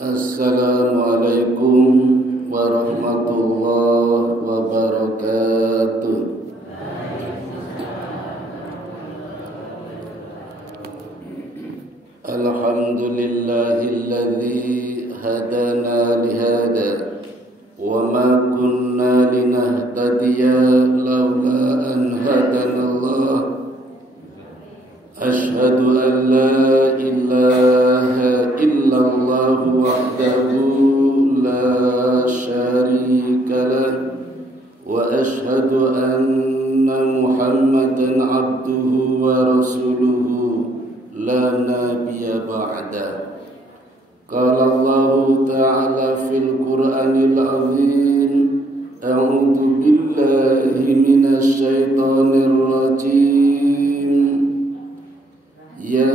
Assalamualaikum warahmatullahi wabarakatuh. Alhamdulillahilladzi hadana lihada wa ma kunna linahtadiya laula an hadanallah. Ashhadu an la ilaha illallah wahdahu la syarika lah wa ashhadu anna Muhammadan abduhu wa rasuluhu la nabiyya ba'da. Qala Allah ta'ala fil Qur'anil azim, a'udzu billahi minasy syaithanir rajim. Ya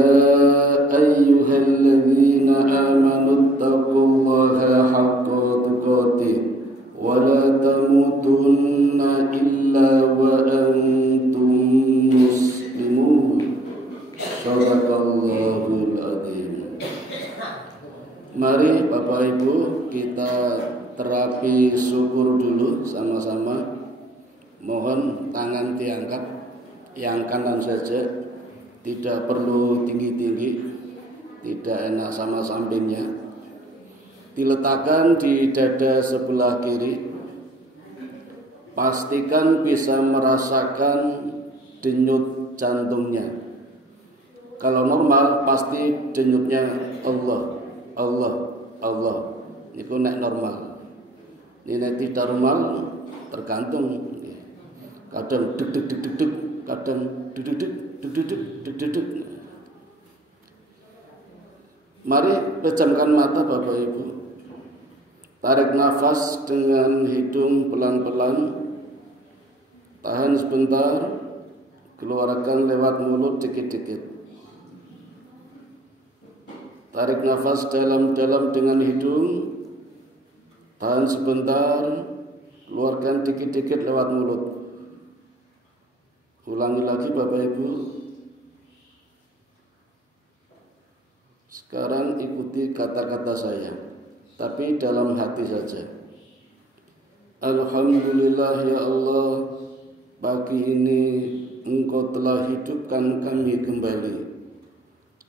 ayyuhalladzina amanu taqullaha haqqa tuqatih wa la tamutunna illa wa antum muslimun. Shadaqallahul adzim. Mari Bapak Ibu kita terapi syukur dulu sama-sama. Mohon tangan diangkat, yang kanan saja. Tidak perlu tinggi-tinggi, tidak enak sama sampingnya. Diletakkan di dada sebelah kiri. Pastikan bisa merasakan denyut jantungnya. Kalau normal pasti denyutnya Allah, Allah, Allah. Itu nek normal. Ini nek tidak normal tergantung. Kadang deg deg deg deg deg, kadang deg deg deg. Duduk. Mari pejamkan mata Bapak Ibu. Tarik nafas dengan hidung pelan-pelan. Tahan sebentar. Keluarkan lewat mulut dikit-dikit. Tarik nafas dalam-dalam dengan hidung. Tahan sebentar. Keluarkan dikit-dikit lewat mulut. Ulangi lagi Bapak Ibu. Sekarang ikuti kata-kata saya, tapi dalam hati saja. Alhamdulillah ya Allah, pagi ini Engkau telah hidupkan kami kembali.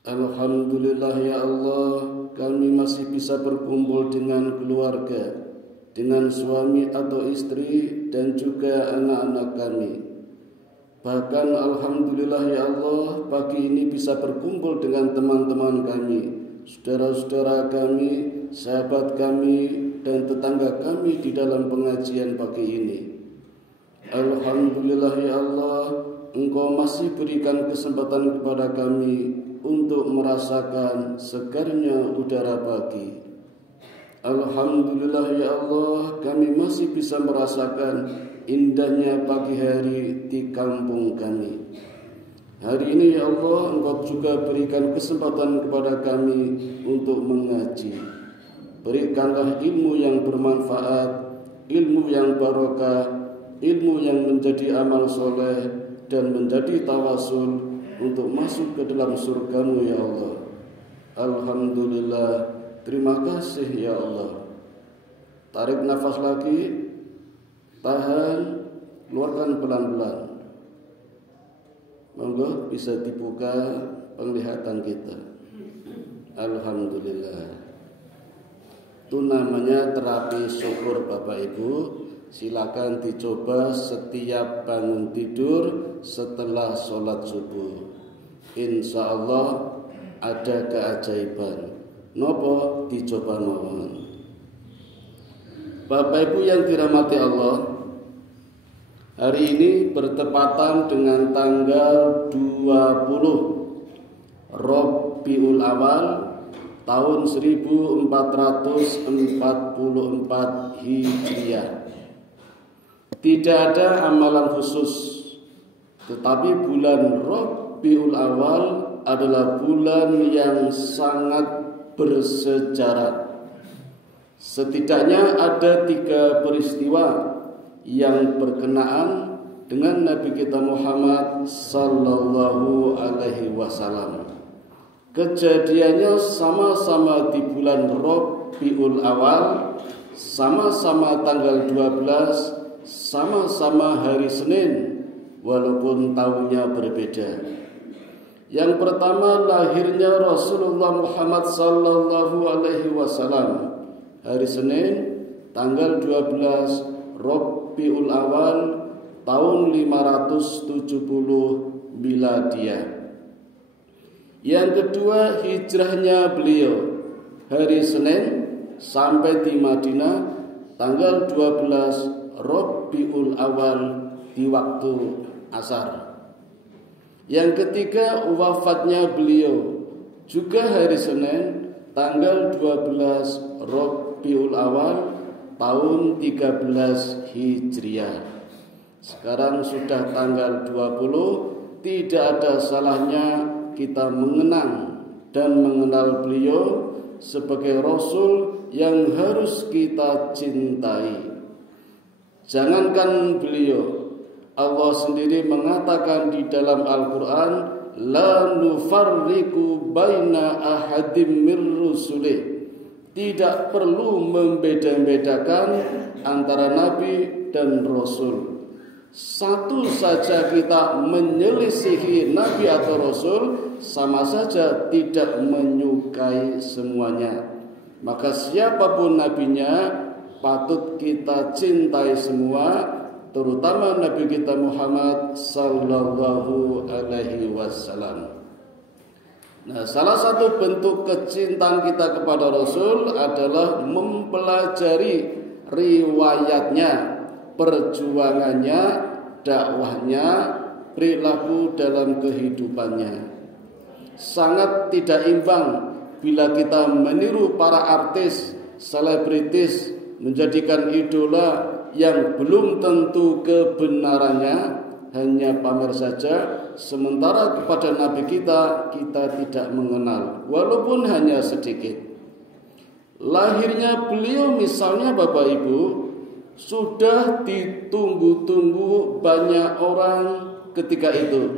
Alhamdulillah ya Allah, kami masih bisa berkumpul dengan keluarga, dengan suami atau istri dan juga anak-anak kami. Bahkan alhamdulillah ya Allah, pagi ini bisa berkumpul dengan teman-teman kami, saudara-saudara kami, sahabat kami, dan tetangga kami di dalam pengajian pagi ini. Alhamdulillah ya Allah, Engkau masih berikan kesempatan kepada kami untuk merasakan segarnya udara pagi. Alhamdulillah ya Allah, kami masih bisa merasakan indahnya pagi hari di kampung kami. Hari ini ya Allah, Engkau juga berikan kesempatan kepada kami untuk mengaji. Berikanlah ilmu yang bermanfaat, ilmu yang barokah, ilmu yang menjadi amal soleh dan menjadi tawasul untuk masuk ke dalam surga-Mu ya Allah. Alhamdulillah, terima kasih ya Allah. Tarik nafas lagi. Tahan, keluarkan pelan-pelan. Monggo bisa dibuka penglihatan kita. Alhamdulillah. Itu namanya terapi syukur Bapak Ibu. Silakan dicoba setiap bangun tidur setelah sholat subuh. Insya Allah ada keajaiban. Nopo dicoba mawon. Bapak Ibu yang dirahmati Allah, hari ini bertepatan dengan tanggal 20 Rabiul Awal tahun 1444 Hijriah. Tidak ada amalan khusus, tetapi bulan Rabiul Awal adalah bulan yang sangat bersejarah. Setidaknya ada 3 peristiwa yang berkenaan dengan Nabi kita Muhammad sallallahu alaihi wasallam. Kejadiannya sama-sama di bulan Rabiul Awal, sama-sama tanggal 12, sama-sama hari Senin, walaupun tahunnya berbeda. Yang pertama, lahirnya Rasulullah Muhammad sallallahu alaihi wasallam hari Senin tanggal 12 Rabiul Awal tahun 570 Miladiah. Yang kedua, hijrahnya beliau hari Senin sampai di Madinah tanggal 12 Rabiul Awal di waktu asar. Yang ketiga, wafatnya beliau juga hari Senin tanggal 12 Rabiul Awal tahun 13 Hijriah. Sekarang sudah tanggal 20, tidak ada salahnya kita mengenang dan mengenal beliau sebagai Rasul yang harus kita cintai. Jangankan beliau, Allah sendiri mengatakan di dalam Al-Quran, la nufarriqu baina ahadim mir rusulih. Tidak perlu membeda-bedakan antara Nabi dan Rasul. Satu saja kita menyelisihi Nabi atau Rasul, sama saja tidak menyukai semuanya. Maka siapapun nabinya patut kita cintai semua, terutama Nabi kita Muhammad sallallahu alaihi wasallam. Nah, salah satu bentuk kecintaan kita kepada Rasul adalah mempelajari riwayatnya, perjuangannya, dakwahnya, perilaku dalam kehidupannya. Sangat tidak imbang bila kita meniru para artis, selebritis, menjadikan idola yang belum tentu kebenarannya, hanya pamer saja, sementara kepada Nabi kita tidak mengenal, walaupun hanya sedikit. Lahirnya beliau misalnya Bapak Ibu sudah ditunggu-tunggu banyak orang ketika itu,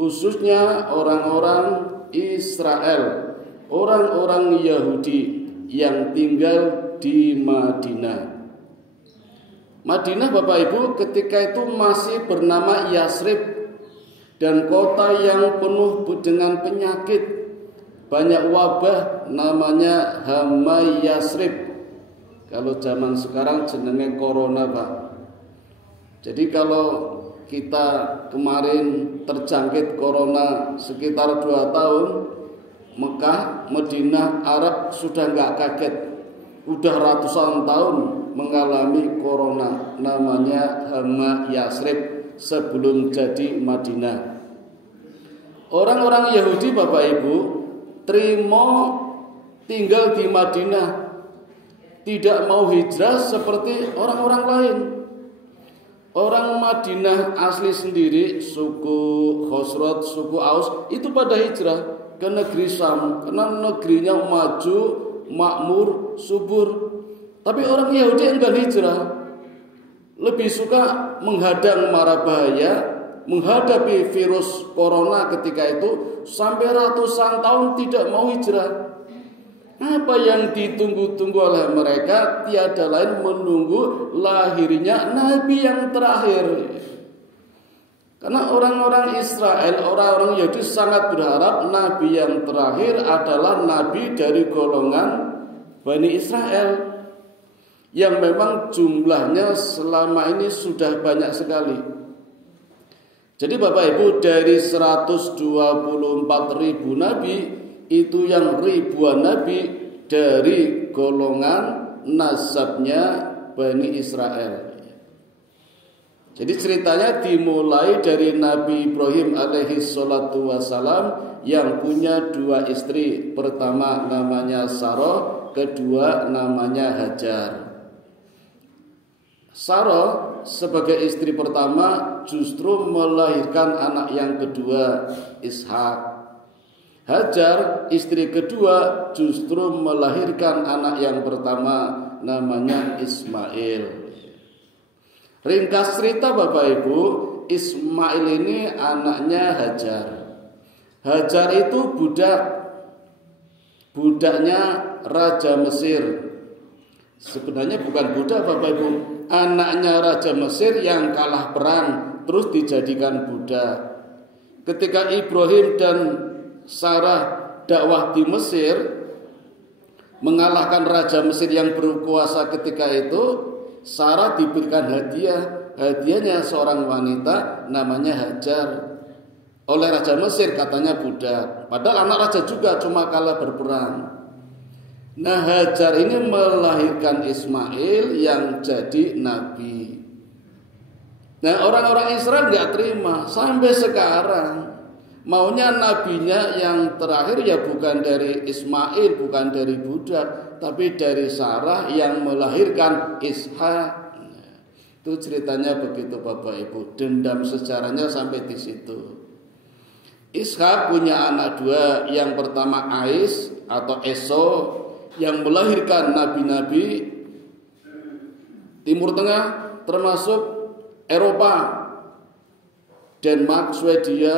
khususnya orang-orang Israel, orang-orang Yahudi yang tinggal di Madinah. Madinah Bapak Ibu ketika itu masih bernama Yasrib, dan kota yang penuh dengan penyakit, banyak wabah, namanya Hama Yasrib. Kalau zaman sekarang jenenge corona Pak. Jadi kalau kita kemarin terjangkit corona sekitar 2 tahun, Mekah, Madinah, Arab sudah nggak kaget. Udah ratusan tahun mengalami corona, namanya Hama Yasrib sebelum jadi Madinah. Orang-orang Yahudi Bapak Ibu terima tinggal di Madinah, tidak mau hijrah seperti orang-orang lain. Orang Madinah asli sendiri, suku Khosrot, suku Aus, itu pada hijrah ke negeri Syam karena negerinya maju, makmur, subur. Tapi orang Yahudi enggak hijrah, lebih suka menghadang mara bahaya, menghadapi virus corona ketika itu, sampai ratusan tahun tidak mau hijrah. Apa yang ditunggu-tunggu oleh mereka tiada lain menunggu lahirnya Nabi yang terakhir. Karena orang-orang Israel, orang-orang Yahudi sangat berharap Nabi yang terakhir adalah Nabi dari golongan Bani Israel, yang memang jumlahnya selama ini sudah banyak sekali. Jadi Bapak Ibu, dari 124.000 Nabi, itu yang ribuan Nabi dari golongan nasabnya Bani Israel. Jadi ceritanya dimulai dari Nabi Ibrahim alaihi salatu wassalam yang punya 2 istri. Pertama namanya Sarah, kedua namanya Hajar. Sarah sebagai istri pertama justru melahirkan anak yang kedua, Ishak. Hajar istri kedua justru melahirkan anak yang pertama, namanya Ismail. Ringkas cerita Bapak Ibu, Ismail ini anaknya Hajar. Hajar itu budak, budaknya Raja Mesir. Sebenarnya bukan budak Bapak Ibu, anaknya Raja Mesir yang kalah perang terus dijadikan budak. Ketika Ibrahim dan Sarah dakwah di Mesir, mengalahkan Raja Mesir yang berkuasa ketika itu, Sarah diberikan hadiah. Hadiahnya seorang wanita namanya Hajar. Oleh Raja Mesir katanya budak. Padahal anak raja juga, cuma kalah berperang. Nah, Hajar ini melahirkan Ismail yang jadi nabi. Nah, orang-orang Israel nggak terima sampai sekarang. Maunya nabinya yang terakhir ya bukan dari Ismail, bukan dari budak, tapi dari Sarah yang melahirkan Ishak. Itu ceritanya begitu Bapak Ibu. Dendam sejarahnya sampai di situ. Ishak punya anak dua. Yang pertama Ais atau Esau yang melahirkan nabi-nabi Timur Tengah termasuk Eropa, Denmark, Swedia,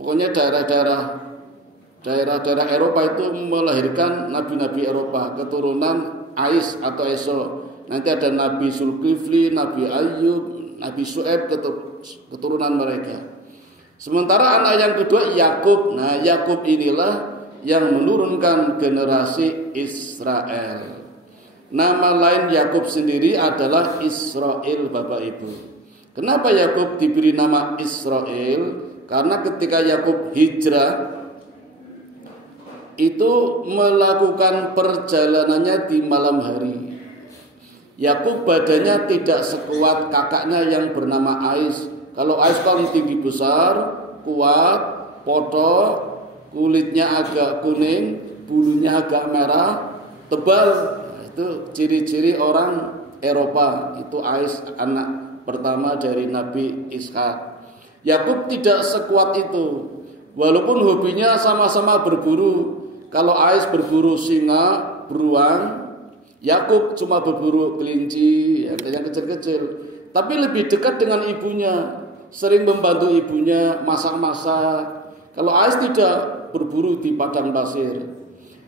pokoknya daerah-daerah Eropa itu melahirkan nabi-nabi Eropa, keturunan Ais atau Esau. Nanti ada Nabi Zulkifli, Nabi Ayub, Nabi Su'aib, keturunan mereka. Sementara anak yang kedua Yakub. Nah, Yakub inilah yang menurunkan generasi Israel. Nama lain Yakub sendiri adalah Israel Bapak Ibu. Kenapa Yakub diberi nama Israel? Karena ketika Yakub hijrah itu melakukan perjalanannya di malam hari. Yakub badannya tidak sekuat kakaknya yang bernama Ais. Kalau Ais kan tinggi besar, kuat, potok, kulitnya agak kuning, bulunya agak merah, tebal. Itu ciri-ciri orang Eropa. Itu Ais, anak pertama dari Nabi Ishak. Yakub tidak sekuat itu. Walaupun hobinya sama-sama berburu. Kalau Ais berburu singa, beruang, Yakub cuma berburu kelinci yang kecil-kecil. Tapi lebih dekat dengan ibunya, sering membantu ibunya masak-masak. Kalau Ais tidak, berburu di padang pasir.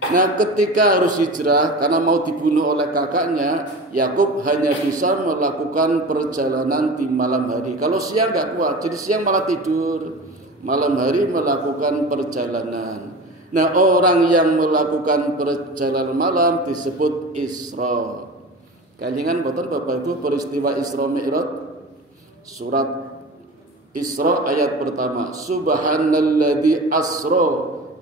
Nah, ketika harus hijrah karena mau dibunuh oleh kakaknya, Yakub hanya bisa melakukan perjalanan di malam hari. Kalau siang nggak kuat, jadi siang malah tidur, malam hari melakukan perjalanan. Nah, orang yang melakukan perjalanan malam disebut Isra. Kalingan boten Bapak Ibu peristiwa Isra Mi'raj? Surat Isra ayat pertama. Subhanalladzi asra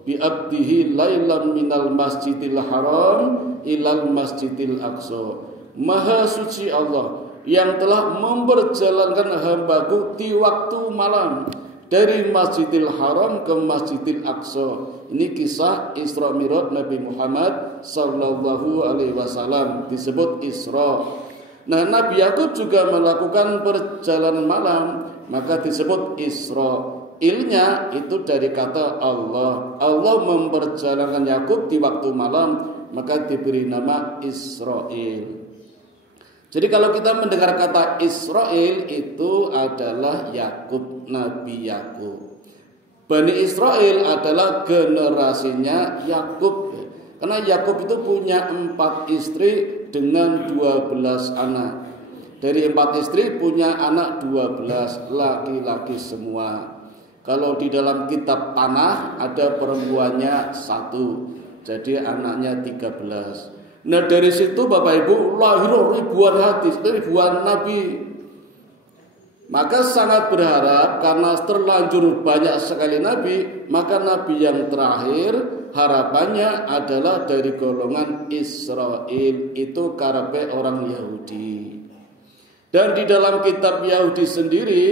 bi abdihi lailam minal masjidil haram ilal masjidil aqsa. Maha suci Allah yang telah memperjalankan hambaku di waktu malam dari Masjidil Haram ke Masjidil Aqsa. Ini kisah Isra Mi'raj Nabi Muhammad sallallahu alaihi wasallam, disebut Isra. Nah, Nabi Yakub juga melakukan perjalanan malam, maka disebut Isra. Ilnya itu dari kata Allah. Allah memperjalankan Yakub di waktu malam, maka diberi nama Israel. Jadi kalau kita mendengar kata Israel, itu adalah Yakub, Nabi Yakub. Bani Israel adalah generasinya Yakub. Karena Yakub itu punya 4 istri dengan 12 anak. Dari 4 istri punya anak 12, laki-laki semua. Kalau di dalam kitab Tanah ada perempuannya 1, jadi anaknya 13. Nah, dari situ Bapak Ibu lahir ribuan hadis, ribuan nabi. Maka sangat berharap karena terlanjur banyak sekali nabi, maka nabi yang terakhir harapannya adalah dari golongan Israel, itu karepe orang Yahudi. Dan di dalam kitab Yahudi sendiri,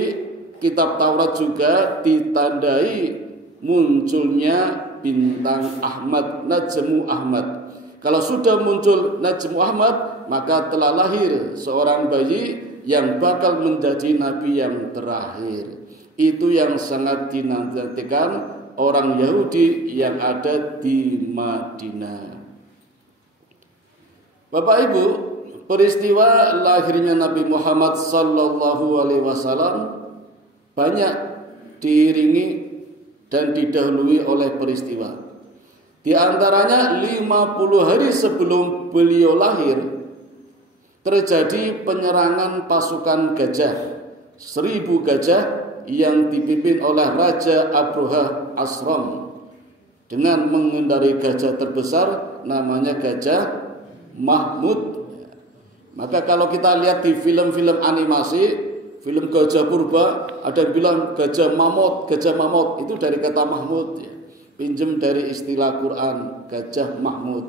kitab Taurat juga ditandai munculnya bintang Ahmad, Najmu Ahmad. Kalau sudah muncul Najmu Ahmad, maka telah lahir seorang bayi yang bakal menjadi nabi yang terakhir. Itu yang sangat dinantikan orang Yahudi yang ada di Madinah. Bapak Ibu, peristiwa lahirnya Nabi Muhammad sallallahu alaihi wasallam banyak diiringi dan didahului oleh peristiwa. Di antaranya 50 hari sebelum beliau lahir terjadi penyerangan pasukan gajah, 1000 gajah yang dipimpin oleh Raja Abroha Asram dengan mengendarai gajah terbesar namanya Gajah Mahmud. Maka kalau kita lihat di film-film animasi, film Gajah Purba, ada yang bilang Gajah Mamut itu dari kata Mahmud ya. Pinjam dari istilah Quran, Gajah Mahmud.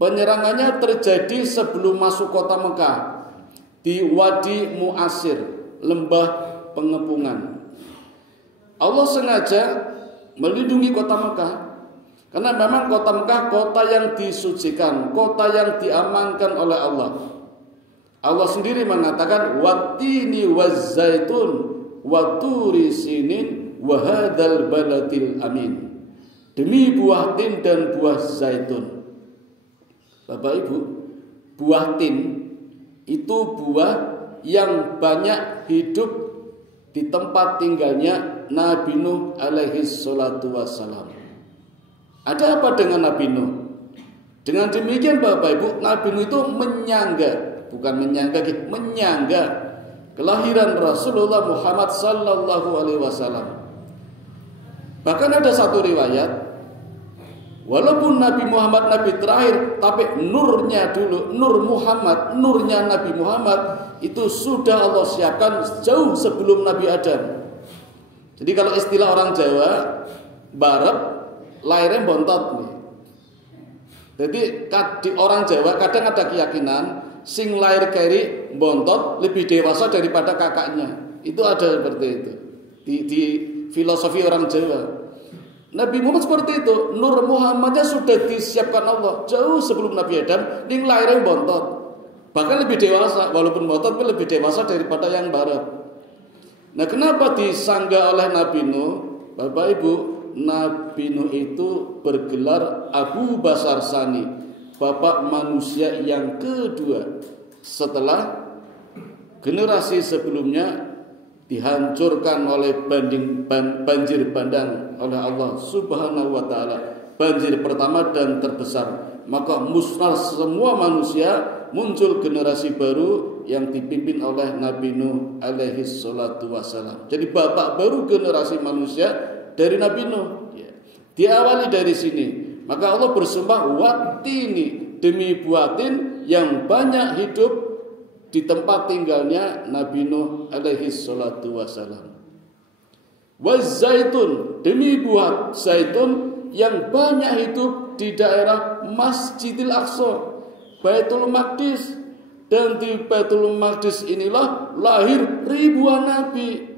Penyerangannya terjadi sebelum masuk kota Mekah di Wadi Mu'asir, lembah pengepungan. Allah sengaja melindungi kota Mekah karena memang kota Mekah kota yang disucikan, kota yang diamankan oleh Allah. Allah sendiri mengatakan wattini wazzaitun wa turi sinin wa hadzal baladil amin. Demi buah tin dan buah zaitun. Bapak Ibu, buah tin itu buah yang banyak hidup di tempat tinggalnya Nabi Nuh alaihi salatu wassalam. Ada apa dengan Nabi Nuh? Dengan demikian Bapak Ibu, Nabi Nuh itu menyangga kelahiran Rasulullah Muhammad sallallahu alaihi wasallam. Bahkan ada satu riwayat, walaupun Nabi Muhammad Nabi terakhir, tapi nurnya dulu, nurnya Nabi Muhammad itu sudah Allah siapkan jauh sebelum Nabi Adam. Jadi kalau istilah orang Jawa, barep lahirnya bontot nih. Jadi di orang Jawa kadang ada keyakinan sing lahir keri bontot lebih dewasa daripada kakaknya. Itu ada seperti itu di filosofi orang Jawa. Nabi Muhammad seperti itu, nur Muhammadnya sudah disiapkan Allah jauh sebelum Nabi Adam, ning lahirnya bontot. Bahkan lebih dewasa, walaupun bontot tapi lebih dewasa daripada yang barat. Nah, kenapa disangga oleh Nabi Nuh? Bapak Ibu, Nabi Nuh itu bergelar Abu Basar Sani, bapak manusia yang kedua setelah generasi sebelumnya dihancurkan oleh banjir bandang oleh Allah Subhanahu wa taala. Banjir pertama dan terbesar, maka musnah semua manusia, muncul generasi baru yang dipimpin oleh Nabi Nuh alaihi salatu wassalam. Jadi bapak baru generasi manusia dari Nabi Nuh ya. Diawali dari sini. Maka Allah bersumpah wattini, demi buatin yang banyak hidup di tempat tinggalnya Nabi Nuh alaihi salatu wassalam. Wazzaitun, demi buah zaitun yang banyak hidup di daerah Masjidil Aqsa, Baitul Maqdis. Dan di Baitul Maqdis inilah lahir ribuan nabi.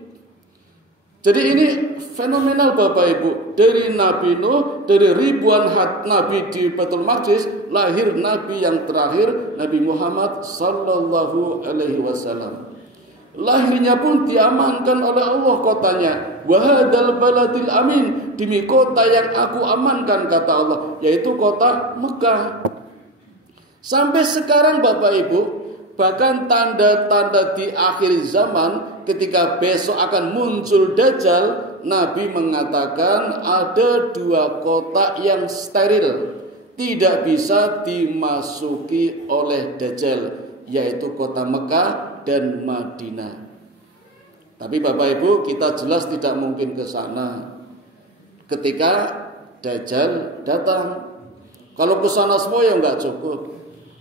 Jadi ini fenomenal Bapak Ibu. Dari Nabi Nuh, dari ribuan nabi di Baitul Maqdis, lahir nabi yang terakhir, Nabi Muhammad sallallahu alaihi wasallam. Lahirnya pun diamankan oleh Allah kotanya. Wa hadzal baladil amin, demi kota yang aku amankan kata Allah, yaitu kota Mekah. Sampai sekarang Bapak Ibu, bahkan tanda-tanda di akhir zaman ketika besok akan muncul Dajjal, Nabi mengatakan ada 2 kota yang steril, tidak bisa dimasuki oleh Dajjal, yaitu kota Mekah dan Madinah. Tapi Bapak Ibu, kita jelas tidak mungkin ke sana ketika Dajjal datang. Kalau ke sana semua ya enggak cukup,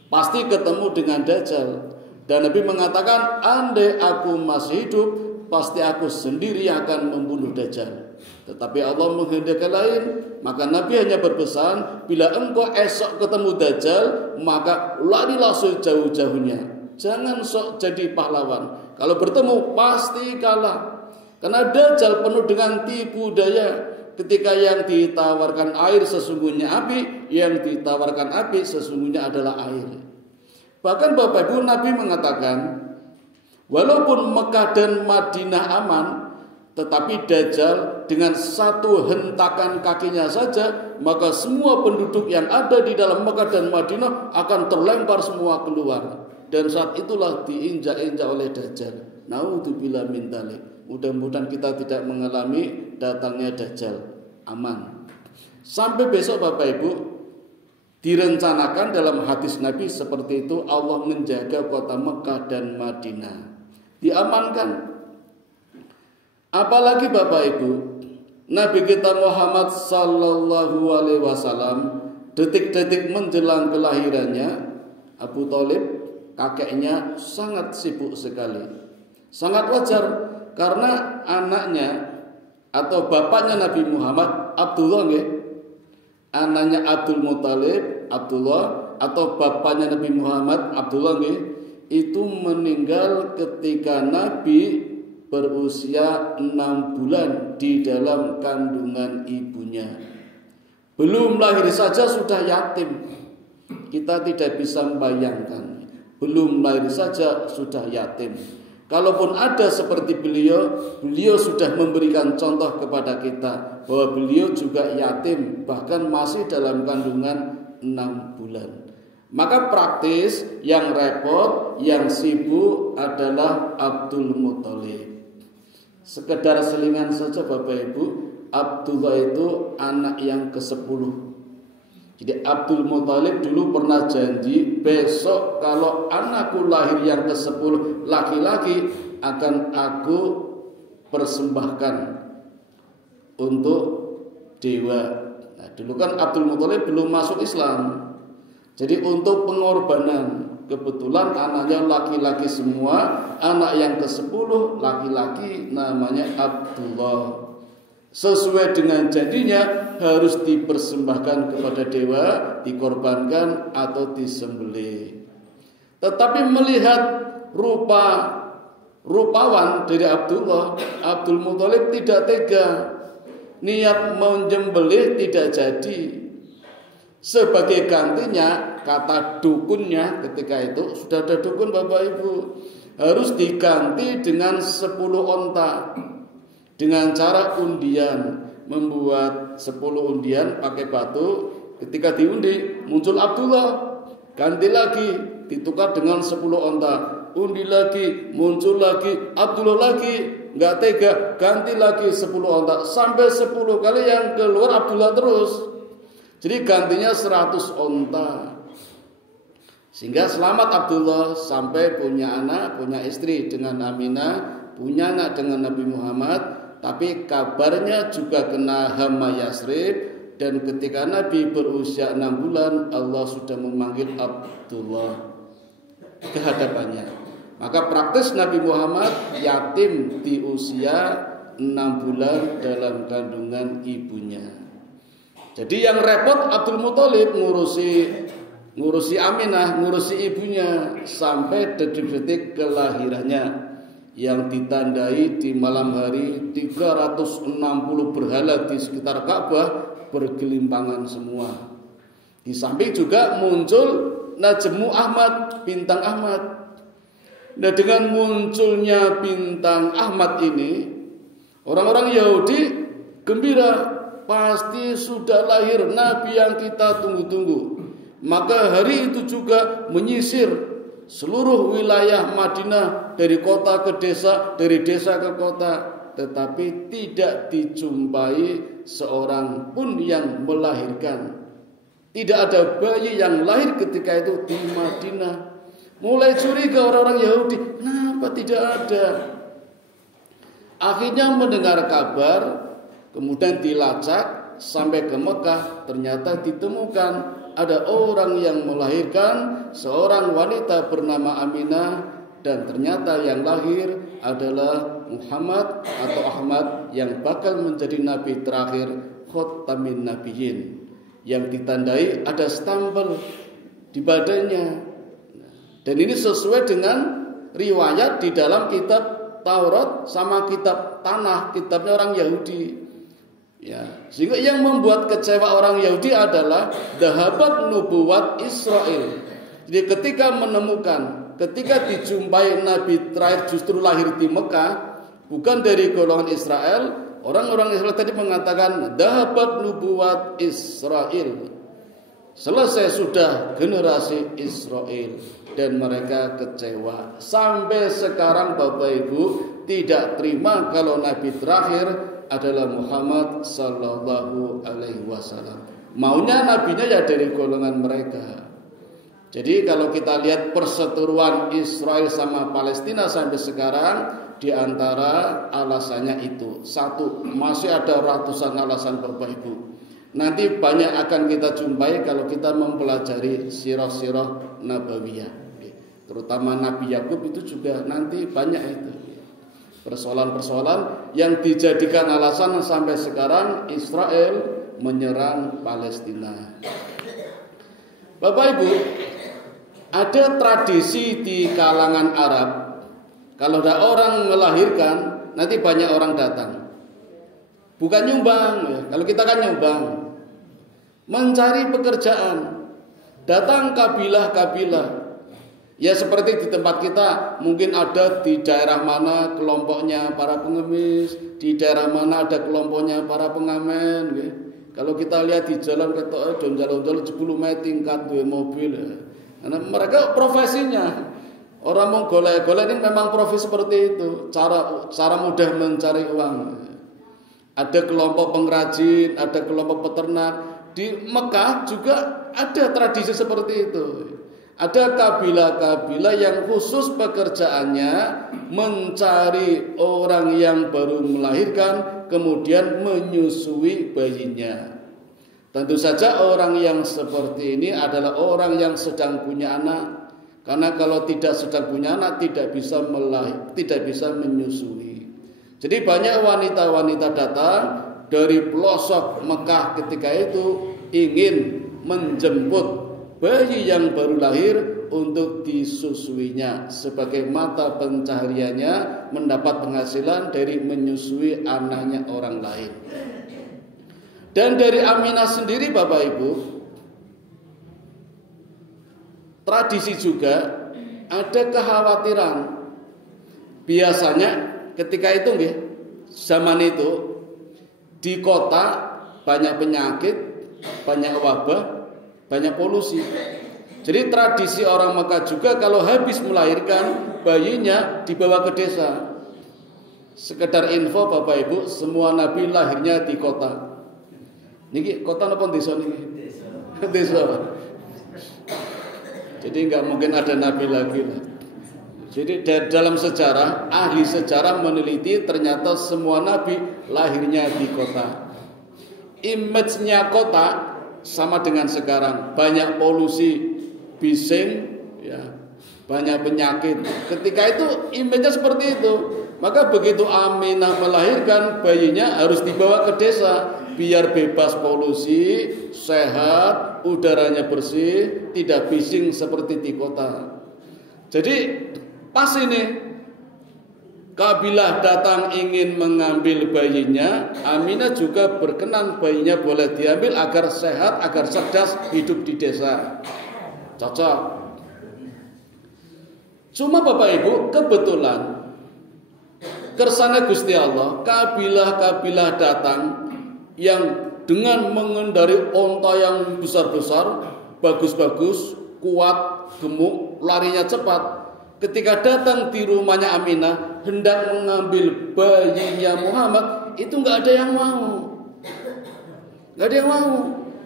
pasti ketemu dengan Dajjal. Dan Nabi mengatakan, andai aku masih hidup, pasti aku sendiri akan membunuh Dajjal. Tetapi Allah menghendaki lain, maka Nabi hanya berpesan, bila engkau esok ketemu Dajjal, maka larilah sejauh-jauhnya. Jangan sok jadi pahlawan. Kalau bertemu pasti kalah. Karena Dajjal penuh dengan tipu daya. Ketika yang ditawarkan air sesungguhnya api, yang ditawarkan api sesungguhnya adalah air. Bahkan Bapak Ibu, Nabi mengatakan, walaupun Mekah dan Madinah aman, tetapi Dajjal dengan satu hentakan kakinya saja, maka semua penduduk yang ada di dalam Mekah dan Madinah akan terlempar semua keluar. Dan saat itulah diinjak-injak oleh Dajjal. Naudzubillah min dzalik. Mudah-mudahan kita tidak mengalami datangnya Dajjal. Aman. Sampai besok Bapak Ibu, direncanakan dalam hadis Nabi seperti itu, Allah menjaga kota Mekah dan Madinah, diamankan. Apalagi Bapak Ibu, Nabi kita Muhammad sallallahu alaihi wasallam detik-detik menjelang kelahirannya, Abu Thalib kakeknya sangat sibuk sekali. Sangat wajar karena anaknya atau bapaknya Nabi Muhammad, Abdullah nggih, anaknya Abdul Muthalib, Abdullah, atau bapaknya Nabi Muhammad, Abdullah nggih, itu meninggal ketika Nabi berusia 6 bulan di dalam kandungan ibunya. Belum lahir saja sudah yatim. Kita tidak bisa membayangkan. Belum lahir saja sudah yatim. Kalaupun ada seperti beliau, beliau sudah memberikan contoh kepada kita bahwa beliau juga yatim, bahkan masih dalam kandungan 6 bulan. Maka praktis, yang repot, yang sibuk adalah Abdul Muthalib. Sekedar selingan saja Bapak Ibu, Abdullah itu anak yang ke-10. Jadi Abdul Muthalib dulu pernah janji, besok kalau anakku lahir yang ke-10 laki-laki akan aku persembahkan untuk dewa. Nah, dulu kan Abdul Muthalib belum masuk Islam. Jadi untuk pengorbanan, kebetulan anaknya laki-laki semua, anak yang ke-10 laki-laki namanya Abdullah. Sesuai dengan janjinya harus dipersembahkan kepada dewa, dikorbankan atau disembelih. Tetapi melihat rupawan dari Abdullah, Abdul Muthalib tidak tega. Niat menyembelih tidak jadi. Sebagai gantinya, kata dukunnya ketika itu, sudah ada dukun Bapak Ibu, harus diganti dengan 10 onta. Dengan cara undian, membuat 10 undian pakai batu. Ketika diundi muncul Abdullah, ganti lagi, ditukar dengan 10 onta. Undi lagi, muncul lagi Abdullah lagi, nggak tega, ganti lagi 10 onta. Sampai 10 kali yang keluar Abdullah terus. Jadi gantinya 100 onta. Sehingga selamat Abdullah sampai punya anak, punya istri dengan Aminah, punya anak dengan Nabi Muhammad. Tapi kabarnya juga kena hama Yasrib, dan ketika Nabi berusia 6 bulan Allah sudah memanggil Abdullah ke hadapannya. Maka praktis Nabi Muhammad yatim di usia 6 bulan dalam kandungan ibunya. Jadi yang repot Abdul Muthalib ngurusi Aminah, ngurusi ibunya sampai detik-detik kelahirannya, yang ditandai di malam hari 360 berhala di sekitar Ka'bah bergelimpangan semua. Di samping juga muncul Najmu Ahmad, bintang Ahmad. Nah, dengan munculnya bintang Ahmad ini, orang-orang Yahudi gembira, pasti sudah lahir Nabi yang kita tunggu-tunggu. Maka hari itu juga menyisir seluruh wilayah Madinah, dari kota ke desa, dari desa ke kota, tetapi tidak dijumpai seorang pun yang melahirkan. Tidak ada bayi yang lahir ketika itu di Madinah. Mulai curiga orang-orang Yahudi, kenapa tidak ada? Akhirnya mendengar kabar, kemudian dilacak sampai ke Mekah, ternyata ditemukan ada orang yang melahirkan seorang wanita bernama Aminah, dan ternyata yang lahir adalah Muhammad atau Ahmad yang bakal menjadi nabi terakhir, khatamin nabiyyin, yang ditandai ada stempel di badannya. Dan ini sesuai dengan riwayat di dalam kitab Taurat sama kitab Tanah, kitabnya orang Yahudi. Ya, sehingga yang membuat kecewa orang Yahudi adalah dhahabat nubuwat Israel. Jadi ketika dijumpai nabi terakhir justru lahir di Mekah, bukan dari golongan Israel, orang-orang Israel tadi mengatakan dhahabat nubuwat Israel. Selesai sudah generasi Israel, dan mereka kecewa. Sampai sekarang Bapak Ibu tidak terima kalau nabi terakhir adalah Muhammad sallallahu alaihi wasallam. Maunya nabinya ya dari golongan mereka. Jadi kalau kita lihat perseteruan Israel sama Palestina sampai sekarang, di antara alasannya itu. Satu, masih ada ratusan alasan Bapak Ibu. Nanti banyak akan kita jumpai kalau kita mempelajari sirah-sirah nabawiyah. Terutama Nabi Yakub itu juga nanti banyak itu. Persoalan-persoalan yang dijadikan alasan sampai sekarang Israel menyerang Palestina. Bapak Ibu, ada tradisi di kalangan Arab. Kalau ada orang melahirkan, nanti banyak orang datang. Bukan nyumbang, ya. Kalau kita kan nyumbang. Mencari pekerjaan. Datang kabilah-kabilah. Ya seperti di tempat kita, mungkin ada di daerah mana kelompoknya para pengemis, di daerah mana ada kelompoknya para pengamen. Ya. Kalau kita lihat di jalan ketok jalan-jalan 10 meter tingkat 2 mobil. Ya. Karena mereka profesinya. Orang mau golek-golek ini memang profesi seperti itu. Cara mudah mencari uang. Ada kelompok pengrajin, ada kelompok peternak. Di Mekah juga ada tradisi seperti itu. Ada kabilah-kabilah yang khusus pekerjaannya mencari orang yang baru melahirkan, kemudian menyusui bayinya. Tentu saja orang yang seperti ini adalah orang yang sedang punya anak. Karena kalau tidak sedang punya anak tidak bisa menyusui. Jadi banyak wanita-wanita datang dari pelosok Mekah ketika itu ingin menjemput bayi yang baru lahir untuk disusuinya sebagai mata pencahariannya, mendapat penghasilan dari menyusui anaknya orang lain. Dan dari Aminah sendiri Bapak Ibu, tradisi juga ada kekhawatiran. Biasanya ketika itu zaman itu di kota banyak penyakit, banyak wabah, banyak polusi. Jadi tradisi orang Mekah juga kalau habis melahirkan bayinya dibawa ke desa. Sekedar info Bapak Ibu, semua nabi lahirnya di kota. Niki kota apa desa niki? Desa. Jadi nggak mungkin ada nabi lagi lah. Jadi dalam sejarah, ahli sejarah meneliti ternyata semua nabi lahirnya di kota. Image-nya kota sama dengan sekarang, banyak polusi, bising, ya, banyak penyakit. Ketika itu image-nya seperti itu. Maka begitu Aminah melahirkan, bayinya harus dibawa ke desa biar bebas polusi, sehat, udaranya bersih, tidak bising seperti di kota. Jadi pas ini kabilah datang ingin mengambil bayinya, Aminah juga berkenan bayinya boleh diambil agar sehat, agar cerdas hidup di desa. Cocok. Cuma Bapak Ibu, kebetulan kersane Gusti Allah, kabilah-kabilah datang yang dengan mengendari onta yang besar-besar, bagus-bagus, kuat, gemuk, larinya cepat. Ketika datang di rumahnya Aminah hendak mengambil bayinya Muhammad, itu nggak ada yang mau,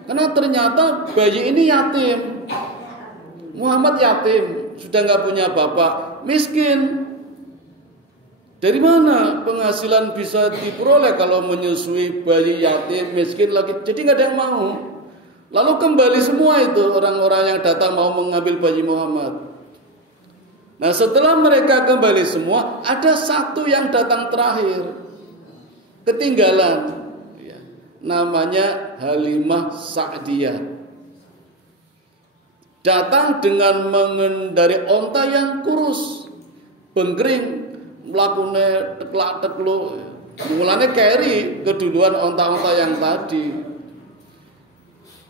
karena ternyata bayi ini yatim. Muhammad yatim, sudah nggak punya bapak, miskin. Dari mana penghasilan bisa diperoleh kalau menyusui bayi yatim, miskin lagi? Jadi nggak ada yang mau. Lalu kembali semua itu orang-orang yang datang mau mengambil bayi Muhammad. Nah setelah mereka kembali semua, ada satu yang datang terakhir, ketinggalan, ya, namanya Halimah Sa'diyah. Datang dengan mengendari onta yang kurus, bengkring, melakukan teklak-tekluk. Mulanya carry keduluan onta-onta yang tadi.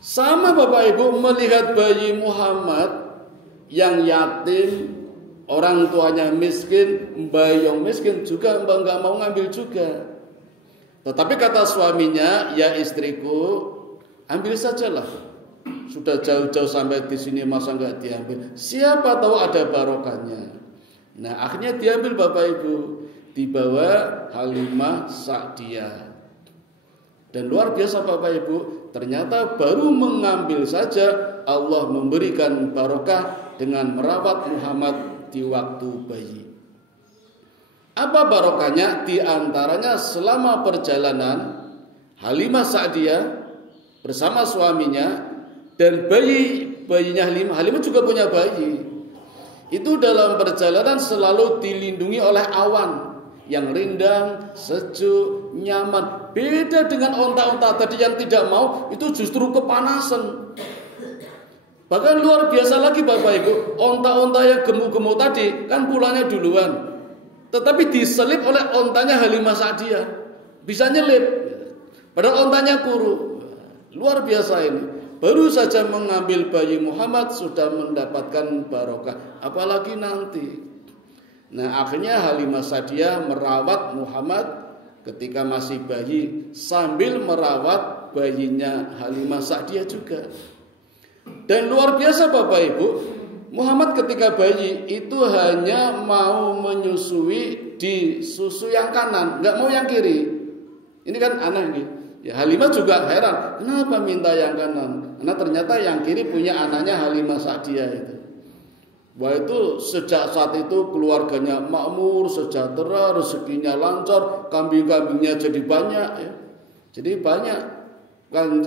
Sama Bapak Ibu melihat bayi Muhammad yang yatim, orang tuanya miskin, bayi yang miskin juga nggak mau ngambil juga. Tetapi kata suaminya, ya istriku, ambil sajalah. Sudah jauh-jauh sampai di sini masa nggak diambil? Siapa tahu ada barokahnya. Nah akhirnya diambil Bapak Ibu, dibawa Halimah Sa'diyah. Dan luar biasa Bapak Ibu, ternyata baru mengambil saja Allah memberikan barokah dengan merawat Muhammad di waktu bayi. Apa barokahnya? Di antaranya selama perjalanan Halimah Sa'diyah bersama suaminya dan bayinya Halimah juga punya bayi. Itu dalam perjalanan selalu dilindungi oleh awan yang rindang, sejuk, nyaman. Beda dengan onta-onta tadi yang tidak mau, itu justru kepanasan. Bahkan luar biasa lagi Bapak Ibu, onta-onta yang gemuk-gemuk tadi kan pulangnya duluan, tetapi diselip oleh ontanya Halimah Sa'diyah, bisa nyelip, padahal ontanya kuru. Luar biasa ini. Baru saja mengambil bayi Muhammad sudah mendapatkan barokah, apalagi nanti. Nah, akhirnya Halimah Sa'diyah merawat Muhammad ketika masih bayi sambil merawat bayinya Halimah Sa'diyah juga. Dan luar biasa Bapak Ibu, Muhammad ketika bayi itu hanya mau menyusui di susu yang kanan, nggak mau yang kiri. Ini kan aneh nih. Ya, Halimah juga heran, kenapa minta yang kanan? Karena ternyata yang kiri punya anaknya Halimah Sa'diyah itu. Wah, itu sejak saat itu keluarganya makmur, sejahtera, rezekinya lancar, kambing-kambingnya jadi banyak ya. Jadi banyak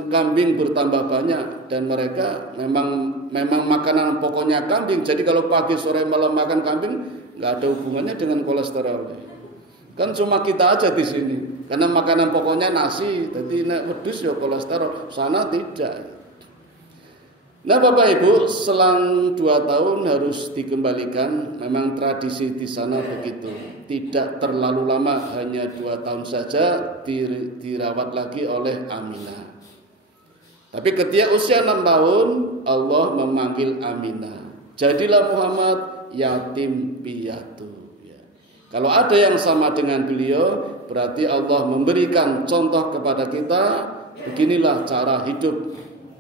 kambing bertambah banyak dan mereka memang makanan pokoknya kambing. Jadi kalau pagi sore malam makan kambing nggak ada hubungannya dengan kolesterol. Kan cuma kita aja di sini karena makanan pokoknya nasi, jadi nek wedhus ya kolesterol, sana tidak. Nah Bapak Ibu, selang 2 tahun harus dikembalikan. Memang tradisi di sana begitu. Tidak terlalu lama, hanya 2 tahun saja dirawat lagi oleh Aminah. Tapi ketika usia 6 tahun, Allah memanggil Aminah. Jadilah Muhammad yatim piatu. Ya. Kalau ada yang sama dengan beliau, berarti Allah memberikan contoh kepada kita. Beginilah cara hidup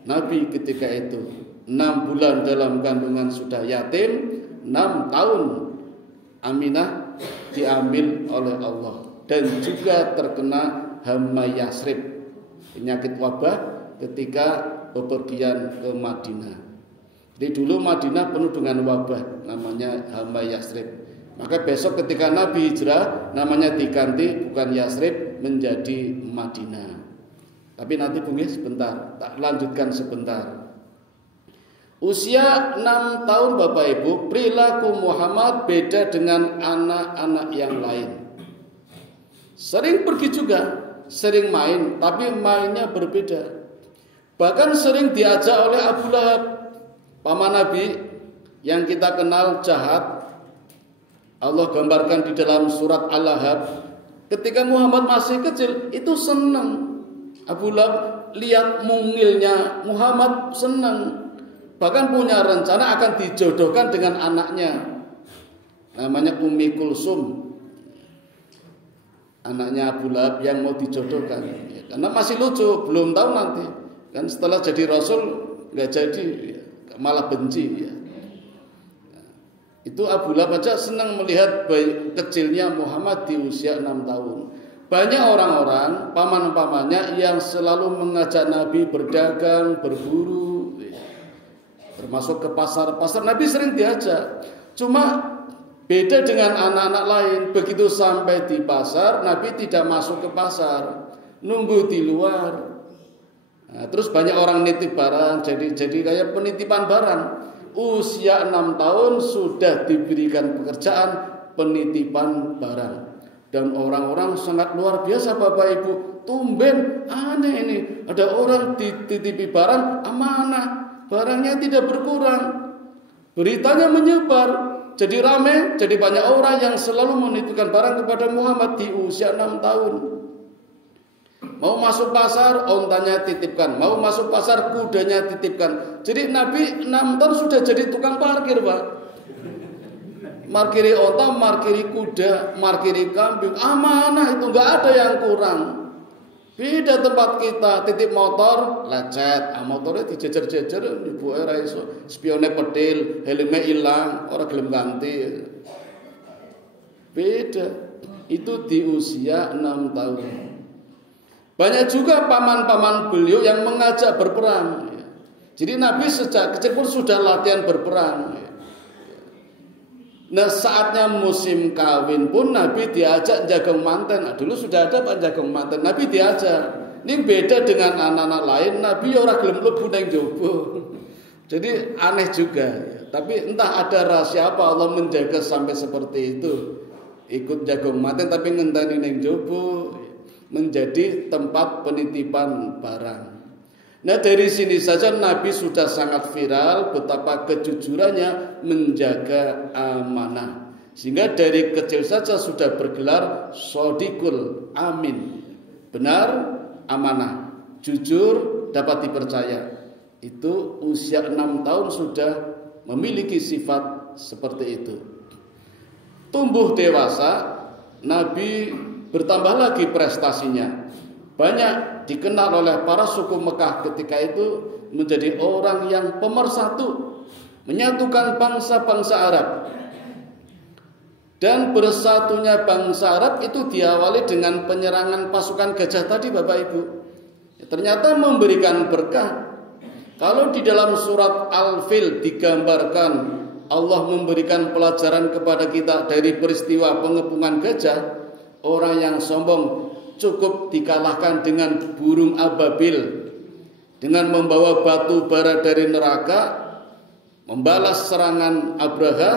Nabi ketika itu. 6 bulan dalam kandungan sudah yatim, 6 tahun Aminah diambil oleh Allah. Dan juga terkena hama Yasrib, penyakit wabah ketika bepergian ke Madinah. Jadi dulu Madinah penuh dengan wabah, namanya hama Yasrib. Maka besok ketika Nabi hijrah, namanya diganti bukan Yasrib menjadi Madinah. Tapi nanti Bung sebentar, tak lanjutkan sebentar. Usia 6 tahun Bapak Ibu, perilaku Muhammad beda dengan anak-anak yang lain. Sering pergi juga, sering main, tapi mainnya berbeda. Bahkan sering diajak oleh Abu Lahab, paman Nabi yang kita kenal jahat. Allah gambarkan di dalam surat Al-Lahab, ketika Muhammad masih kecil itu senang. Abu Lahab lihat mungilnya Muhammad, senang. Bahkan punya rencana akan dijodohkan dengan anaknya, namanya Ummi Kulsum, anaknya Abu Lahab yang mau dijodohkan. Ya, karena masih lucu, belum tahu nanti. Kan setelah jadi Rasul nggak jadi, ya, malah benci. Ya. Itu Abu Lahab aja senang melihat bayi kecilnya Muhammad di usia 6 tahun. Banyak orang-orang, paman-pamannya yang selalu mengajak Nabi berdagang, berburu, termasuk ke pasar-pasar. Nabi sering diajak. Cuma beda dengan anak-anak lain. Begitu sampai di pasar, Nabi tidak masuk ke pasar, nunggu di luar. Nah, terus banyak orang nitip barang, jadi kayak penitipan barang. Usia 6 tahun sudah diberikan pekerjaan penitipan barang. Dan orang-orang sangat luar biasa Bapak Ibu. Tumben aneh ini, ada orang dititipi barang amanah, barangnya tidak berkurang. Beritanya menyebar, jadi ramai, jadi banyak orang yang selalu menitipkan barang kepada Muhammad di usia 6 tahun. Mau masuk pasar, ontanya titipkan. Mau masuk pasar, kudanya titipkan. Jadi Nabi 6 tahun sudah jadi tukang parkir Pak. Markiri onta, markiri kuda, markiri kambing, amanah itu nggak ada yang kurang. Beda tempat kita, titip motor, lecet, motornya dijejer-jejer, ibu era iso, spionnya pedil, helmnya hilang, orang gelem ganti. Beda, itu di usia 6 tahun. Banyak juga paman-paman beliau yang mengajak berperang. Jadi Nabi sejak kecil pun sudah latihan berperang. Nah, saatnya musim kawin pun Nabi diajak jagung manten. Nah, dulu sudah ada Pak jagung manten. Nabi diajak. Ini beda dengan anak-anak lain. Nabi orang gelem mlebu nang jowo. Jadi aneh juga. Tapi entah ada rahasia apa Allah menjaga sampai seperti itu. Ikut jagung manten tapi ngenteni nang jowo, menjadi tempat penitipan barang. Nah, dari sini saja Nabi sudah sangat viral betapa kejujurannya menjaga amanah. Sehingga dari kecil saja sudah bergelar Shodiqul Amin. Benar, amanah, jujur, dapat dipercaya. Itu usia 6 tahun sudah memiliki sifat seperti itu. Tumbuh dewasa, Nabi bertambah lagi prestasinya. Banyak dikenal oleh para suku Mekah ketika itu menjadi orang yang pemersatu, menyatukan bangsa-bangsa Arab. Dan bersatunya bangsa Arab itu diawali dengan penyerangan pasukan gajah tadi Bapak Ibu. Ternyata memberikan berkah. Kalau di dalam surat Al-Fil digambarkan Allah memberikan pelajaran kepada kita dari peristiwa pengepungan gajah, orang yang sombong cukup dikalahkan dengan burung ababil, dengan membawa batu bara dari neraka, membalas serangan Abraha,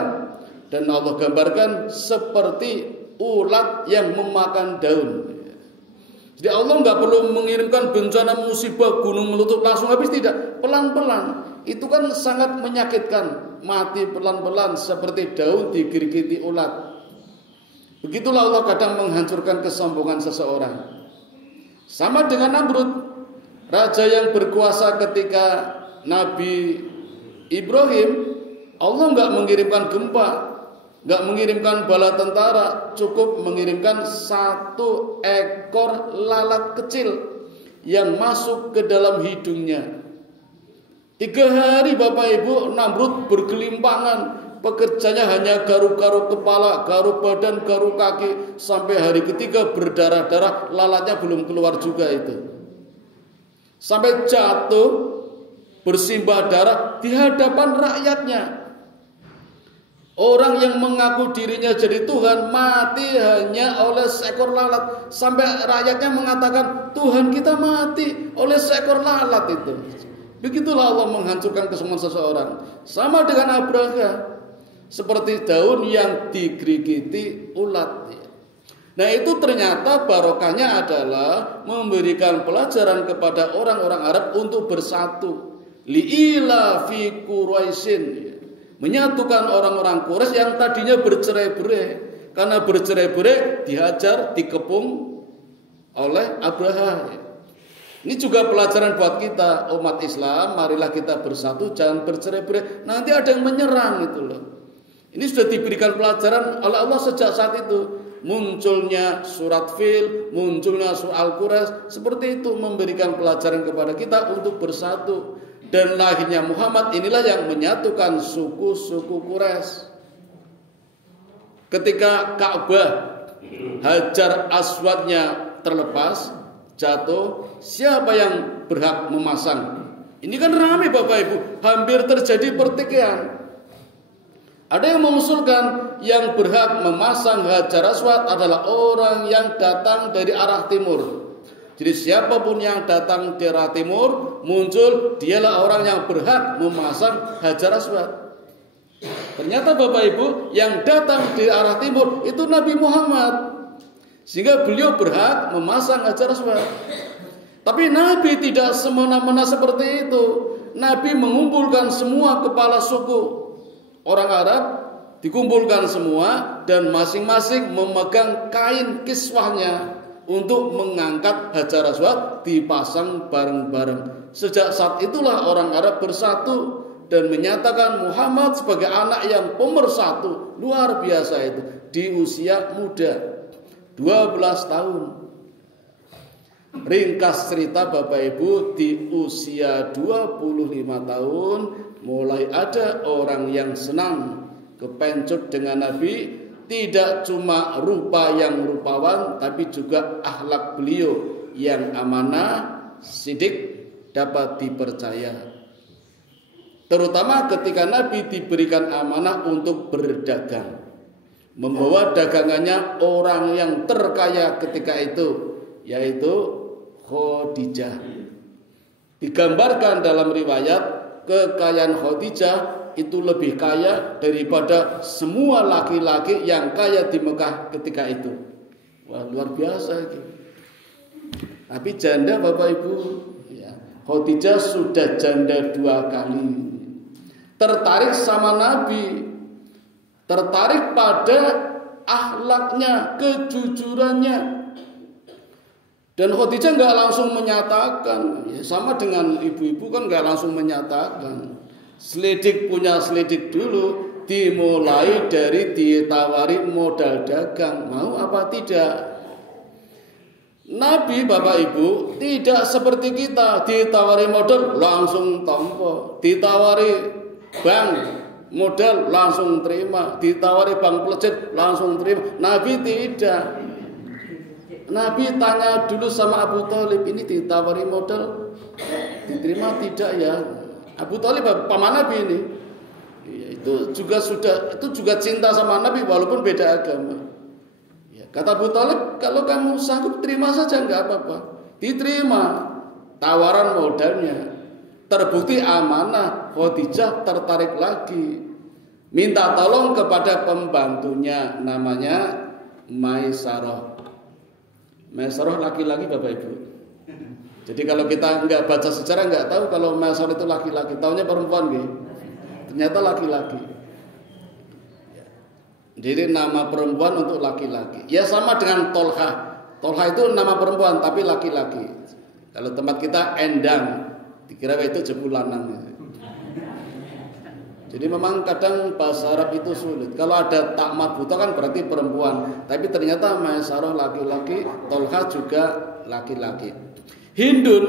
dan Allah gambarkan seperti ulat yang memakan daun. Jadi Allah nggak perlu mengirimkan bencana musibah gunung meletup langsung habis, tidak, pelan-pelan. Itu kan sangat menyakitkan, mati pelan-pelan seperti daun digigiti ulat. Begitulah Allah kadang menghancurkan kesombongan seseorang. Sama dengan Namrud, raja yang berkuasa ketika Nabi Ibrahim. Allah nggak mengirimkan gempa, nggak mengirimkan bala tentara, cukup mengirimkan 1 ekor lalat kecil yang masuk ke dalam hidungnya. 3 hari Bapak Ibu, Namrud bergelimpangan. Pekerjanya hanya garuk-garuk kepala, garuk badan, garuk kaki. Sampai hari ketiga berdarah-darah, lalatnya belum keluar juga itu. Sampai jatuh bersimbah darah di hadapan rakyatnya. Orang yang mengaku dirinya jadi Tuhan mati hanya oleh seekor lalat. Sampai rakyatnya mengatakan Tuhan kita mati oleh seekor lalat itu. Begitulah Allah menghancurkan kesombongan seseorang. Sama dengan Abraha, seperti daun yang digerigiti ulat. Nah, itu ternyata barokahnya adalah memberikan pelajaran kepada orang-orang Arab untuk bersatu. Li'ila fi Quraisyin, menyatukan orang-orang Quraisy yang tadinya bercerai-berai. Karena bercerai-berai dihajar, dikepung oleh Abraha. Ini juga pelajaran buat kita umat Islam. Marilah kita bersatu, jangan bercerai-berai. Nanti ada yang menyerang itu loh. Ini sudah diberikan pelajaran oleh Allah sejak saat itu. Munculnya surat Fil, munculnya surat Al-Quraish, seperti itu memberikan pelajaran kepada kita untuk bersatu. Dan lahirnya Muhammad inilah yang menyatukan suku-suku Quraisy. Ketika Ka'bah Hajar Aswadnya terlepas, jatuh, siapa yang berhak memasang? Ini kan ramai Bapak Ibu, hampir terjadi pertikaian. Ada yang mengusulkan yang berhak memasang Hajar Aswad adalah orang yang datang dari arah timur. Jadi siapapun yang datang dari arah timur muncul, dialah orang yang berhak memasang Hajar Aswad. Ternyata Bapak Ibu, yang datang dari arah timur itu Nabi Muhammad, sehingga beliau berhak memasang Hajar Aswad. Tapi Nabi tidak semena-mena seperti itu. Nabi mengumpulkan semua kepala suku orang Arab, dikumpulkan semua, dan masing-masing memegang kain kiswahnya untuk mengangkat Hajar Aswad, dipasang bareng-bareng. Sejak saat itulah orang Arab bersatu dan menyatakan Muhammad sebagai anak yang pemersatu. Luar biasa itu, di usia muda 12 tahun. Ringkas cerita Bapak Ibu, di usia 25 tahun mulai ada orang yang senang kepencut dengan Nabi. Tidak cuma rupa yang rupawan, tapi juga akhlak beliau yang amanah, sidik, dapat dipercaya. Terutama ketika Nabi diberikan amanah untuk berdagang, membawa dagangannya orang yang terkaya ketika itu, yaitu Khadijah. Digambarkan dalam riwayat kekayaan Khadijah itu lebih kaya daripada semua laki-laki yang kaya di Mekah ketika itu. Wah, luar biasa gitu. Tapi janda Bapak Ibu, ya, Khadijah sudah janda 2 kali. Tertarik sama Nabi, tertarik pada akhlaknya, kejujurannya. Dan Khadijah nggak langsung menyatakan, ya, sama dengan ibu-ibu kan nggak langsung menyatakan. Selidik punya selidik dulu, dimulai dari ditawari modal dagang, mau apa tidak. Nabi Bapak Ibu tidak seperti kita, ditawari modal langsung tompo, ditawari bank modal langsung terima, ditawari bank pelejet langsung terima. Nabi tidak. Nabi tanya dulu sama Abu Thalib, ini ditawari modal diterima tidak ya? Abu Thalib paman Nabi ini, ya, itu juga cinta sama Nabi walaupun beda agama. Ya, kata Abu Thalib, kalau kamu sanggup terima saja nggak apa-apa. Diterima tawaran modalnya. Terbukti amanah, Khadijah tertarik lagi, minta tolong kepada pembantunya namanya Maisarah. Maisarah laki-laki Bapak Ibu. Jadi kalau kita nggak baca sejarah nggak tahu kalau Maisarah itu laki-laki, taunya perempuan gitu. Ternyata laki-laki. Jadi nama perempuan untuk laki-laki. Ya sama dengan Tolha. Tolha itu nama perempuan tapi laki-laki. Kalau tempat kita Endang, dikira itu jebulanan. Jadi memang kadang bahasa Arab itu sulit. Kalau ada tak marbuta kan berarti perempuan, tapi ternyata Maisarah laki-laki, Tolha juga laki-laki. Hindun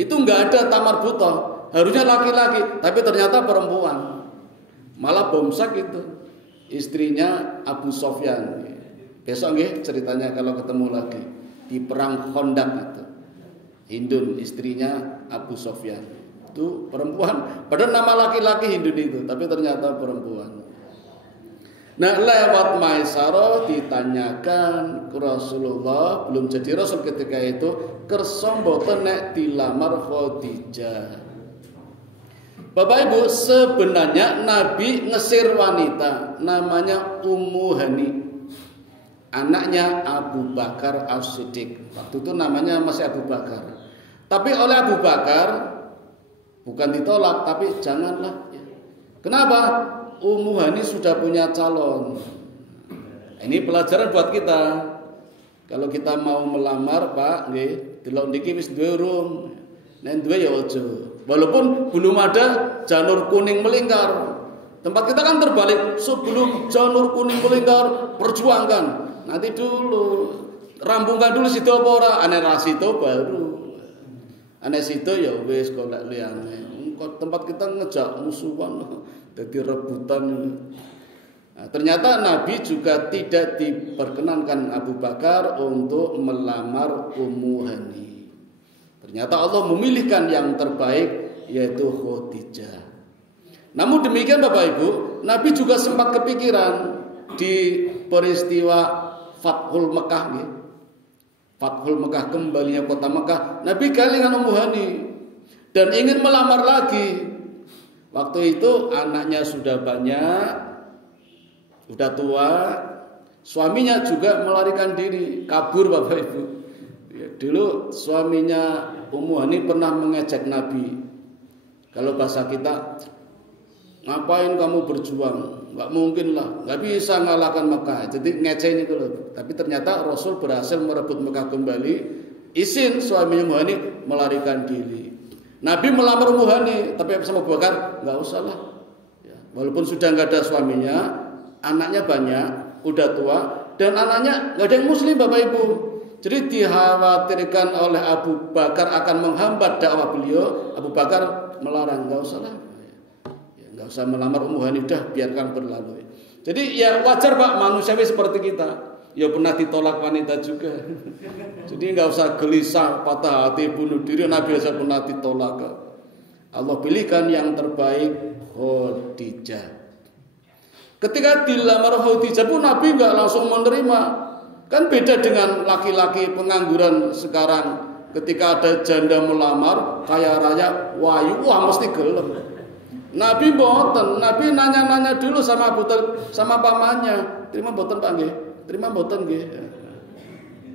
itu nggak ada tak marbuta, harusnya laki-laki, tapi ternyata perempuan. Malah Bomsak itu istrinya Abu Sofyan. Besok nggih ceritanya kalau ketemu lagi di perang Khandaq itu. Hindun istrinya Abu Sofyan itu perempuan, padahal nama laki-laki Hindun itu, tapi ternyata perempuan. Nah, lewat Maisarah ditanyakan ke Rasulullah, belum jadi Rasul ketika itu, kersa mboten nek dilamar Khadijah. Bapak Ibu, sebenarnya Nabi ngesir wanita namanya Ummu Hani, anaknya Abu Bakar As-Siddiq. Waktu itu namanya masih Abu Bakar. Tapi oleh Abu Bakar bukan ditolak, tapi janganlah. Kenapa? Ummu Hani sudah punya calon. Ini pelajaran buat kita. Kalau kita mau melamar, Pak, nggih, delok niki wis duwe urung. Nek duwe ya aja. Walaupun belum ada janur kuning melingkar. Tempat kita kan terbalik, sebelum janur kuning melingkar perjuangkan. Nanti dulu rampungkan dulu situ apa ora, ane ra situ baru. Ane situ ya wis golek liyane. Tempat kita ngejak musuhan, jadi rebutan. Nah, ternyata Nabi juga tidak diperkenankan Abu Bakar untuk melamar Ummu Hani. Ternyata Allah memilihkan yang terbaik, yaitu Khadijah. Namun demikian Bapak Ibu, Nabi juga sempat kepikiran di peristiwa Fathul Mekah nih. Fathul Mekah, kembalinya kota Mekah, Nabi kelingan Ummu Hani dan ingin melamar lagi. Waktu itu anaknya sudah banyak, sudah tua, suaminya juga melarikan diri, kabur Bapak Ibu. Ya, dulu suaminya Ummu Hani pernah mengejek Nabi. Kalau bahasa kita, ngapain kamu berjuang? Nggak mungkin lah, nggak bisa ngalahkan Mekah. Jadi ngecehin itu loh. Tapi ternyata Rasul berhasil merebut Mekah kembali. Izin suaminya Ummu Hani melarikan diri. Nabi melamar Ummu Hani, tapi sama Abu Bakar nggak usah lah. Ya, walaupun sudah nggak ada suaminya, anaknya banyak, udah tua, dan anaknya nggak ada yang Muslim Bapak Ibu. Jadi dikhawatirkan oleh Abu Bakar akan menghambat dakwah beliau. Abu Bakar melarang, nggak usah lah. Nggak usah melamar Ummu Hani, udah biarkan berlalu. Jadi ya wajar Pak, manusiawi seperti kita. Ya pernah ditolak wanita juga. Jadi nggak usah gelisah, patah hati, bunuh diri. Nabi saja pernah ditolak. Allah pilihkan yang terbaik, Khadijah. Ketika dilamar Khadijah pun Nabi nggak langsung menerima. Kan beda dengan laki-laki pengangguran sekarang. Ketika ada janda melamar, kaya raya, wayu, wah mesti gelem. Nabi boten, Nabi nanya-nanya dulu sama sama pamannya. Terima boten Pak nggih? Terima boten nggih?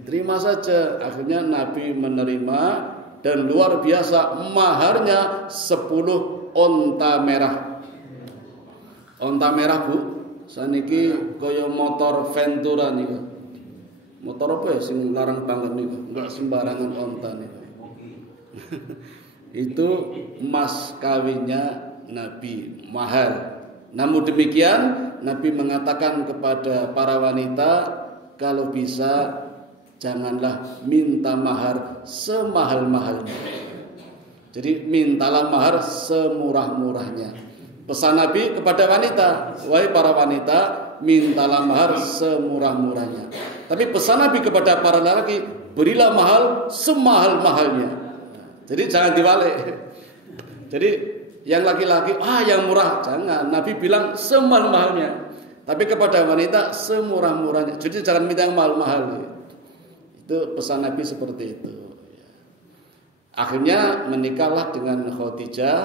Terima saja. Akhirnya Nabi menerima dan luar biasa maharnya 10 onta merah. Onta merah Bu, saniki kaya motor Ventura niku. Motor apa ya sing larang banget niku? Enggak sembarangan onta niku. Itu mas kawinnya Nabi, mahar. Namun demikian Nabi mengatakan kepada para wanita, kalau bisa janganlah minta mahar semahal-mahalnya. Jadi mintalah mahar semurah-murahnya. Pesan Nabi kepada wanita, wahai para wanita, mintalah mahar semurah-murahnya. Tapi pesan Nabi kepada para lelaki, berilah mahal semahal-mahalnya. Jadi jangan dibalik. Jadi yang laki-laki, yang murah, jangan. Nabi bilang semahal-mahalnya. Tapi kepada wanita semurah-murahnya. Jadi jangan minta yang mahal-mahal. Itu pesan Nabi seperti itu. Akhirnya menikahlah dengan Khadijah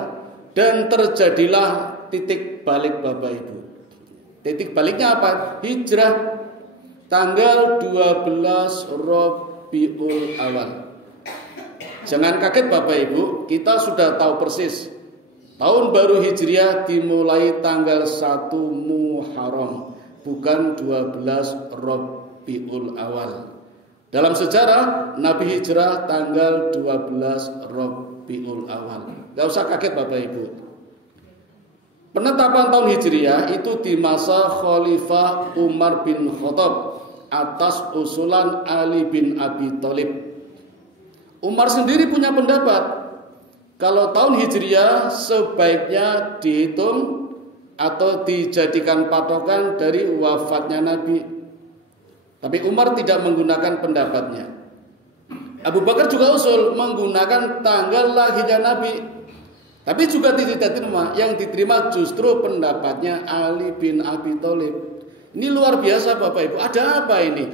dan terjadilah titik balik Bapak Ibu. Titik baliknya apa? Hijrah tanggal 12 Rabiul Awal. Jangan kaget Bapak Ibu, kita sudah tahu persis. Tahun baru Hijriah dimulai tanggal 1 Muharram, bukan 12 Rabiul Awal. Dalam sejarah Nabi hijrah tanggal 12 Rabiul Awal. Gak usah kaget Bapak Ibu. Penetapan tahun Hijriah itu di masa Khalifah Umar bin Khattab atas usulan Ali bin Abi Thalib. Umar sendiri punya pendapat kalau tahun Hijriah sebaiknya dihitung atau dijadikan patokan dari wafatnya Nabi. Tapi Umar tidak menggunakan pendapatnya. Abu Bakar juga usul menggunakan tanggal lahirnya Nabi. Tapi juga tidak diterima. Yang diterima justru pendapatnya Ali bin Abi Thalib. Ini luar biasa Bapak Ibu. Ada apa ini?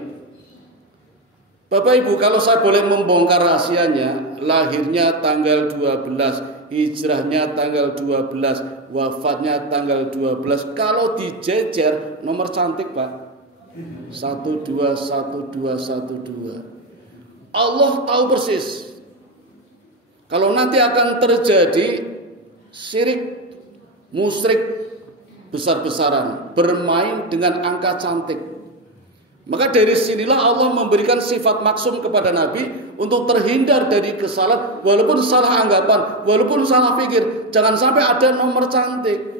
Bapak Ibu, kalau saya boleh membongkar rahasianya, lahirnya tanggal 12, hijrahnya tanggal 12, wafatnya tanggal 12. Kalau dijejer nomor cantik Pak. 121212. Allah tahu persis kalau nanti akan terjadi syirik, musyrik besar-besaran, bermain dengan angka cantik. Maka dari sinilah Allah memberikan sifat maksum kepada Nabi untuk terhindar dari kesalahan, walaupun salah anggapan, walaupun salah pikir, jangan sampai ada nomor cantik.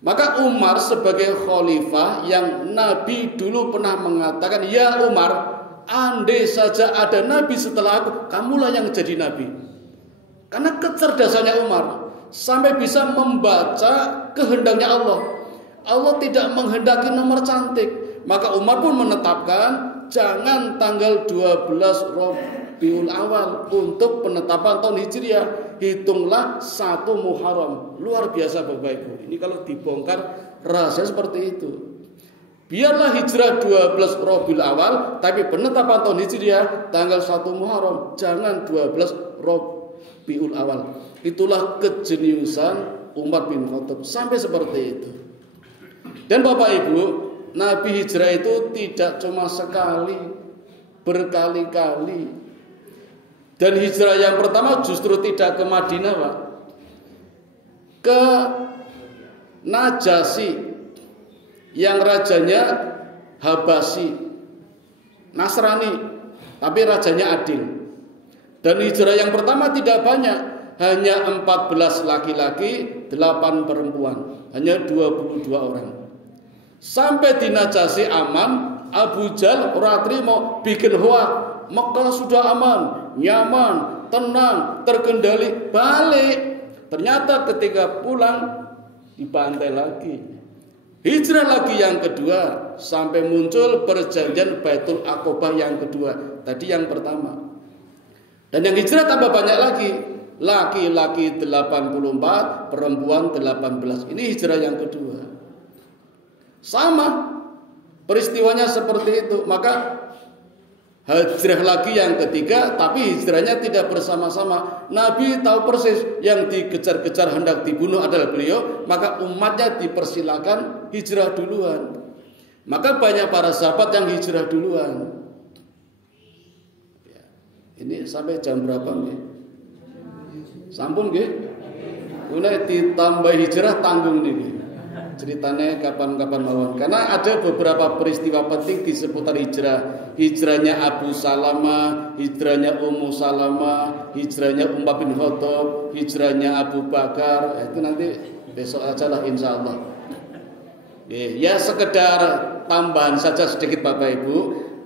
Maka Umar sebagai khalifah yang Nabi dulu pernah mengatakan, ya Umar, andai saja ada Nabi setelah aku, kamulah yang jadi Nabi. Karena kecerdasannya Umar sampai bisa membaca kehendaknya Allah. Allah tidak menghendaki nomor cantik. Maka Umar pun menetapkan jangan tanggal 12 Rabiul Awal untuk penetapan tahun Hijriah. Hitunglah 1 Muharram. Luar biasa Bapak Ibu. Ini kalau dibongkar rahasia seperti itu. Biarlah hijrah 12 Rabiul Awal, tapi penetapan tahun Hijriah tanggal 1 Muharram. Jangan 12 Rabiul Awal. Itulah kejeniusan Umar bin Khattab sampai seperti itu. Dan Bapak Ibu, Nabi hijrah itu tidak cuma sekali, berkali-kali. Dan hijrah yang pertama justru tidak ke Madinah Pak, ke Najasyi yang rajanya Habasyi, Nasrani, tapi rajanya adil. Dan hijrah yang pertama tidak banyak, hanya 14 laki-laki, 8 perempuan, hanya 22 orang. Sampai di Najasyi aman, Abu Jahal ora trimo bikin hoak. Mekah sudah aman, nyaman, tenang, terkendali, balik. Ternyata ketika pulang dibantai lagi. Hijrah lagi yang kedua, sampai muncul perjanjian Baitul Aqobah yang kedua. Tadi yang pertama. Dan yang hijrah tambah banyak lagi. Laki-laki 84, perempuan 18. Ini hijrah yang kedua. Sama peristiwanya seperti itu. Maka hijrah lagi yang ketiga, tapi hijrahnya tidak bersama-sama. Nabi tahu persis yang dikejar-kejar hendak dibunuh adalah beliau, maka umatnya dipersilakan hijrah duluan. Maka banyak para sahabat yang hijrah duluan. Ini sampai jam berapa nih? Sampun nggih? Mulai ditambah hijrah tanggung niki. Ceritanya kapan-kapan mawon. Karena ada beberapa peristiwa penting di seputar hijrah. Hijrahnya Abu Salamah, hijrahnya Ummu Salamah, hijrahnya Umar bin Khattab, hijrahnya Abu Bakar. Itu nanti besok aja lah insyaallah. Ya sekedar tambahan saja sedikit Bapak Ibu.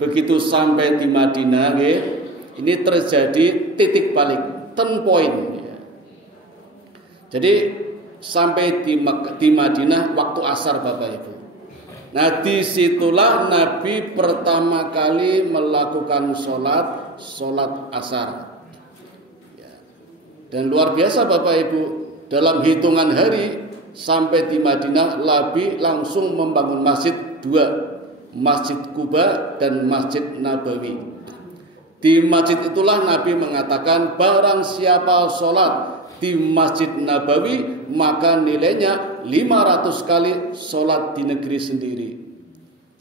Begitu sampai di Madinah, ini terjadi titik balik, turn point. Jadi sampai di Madinah waktu asar Bapak Ibu. Nah disitulah Nabi pertama kali melakukan sholat asar. Dan luar biasa Bapak Ibu, dalam hitungan hari sampai di Madinah Nabi langsung membangun masjid dua, Masjid Quba dan Masjid Nabawi. Di masjid itulah Nabi mengatakan barang siapa sholat di Masjid Nabawi maka nilainya 500 kali sholat di negeri sendiri.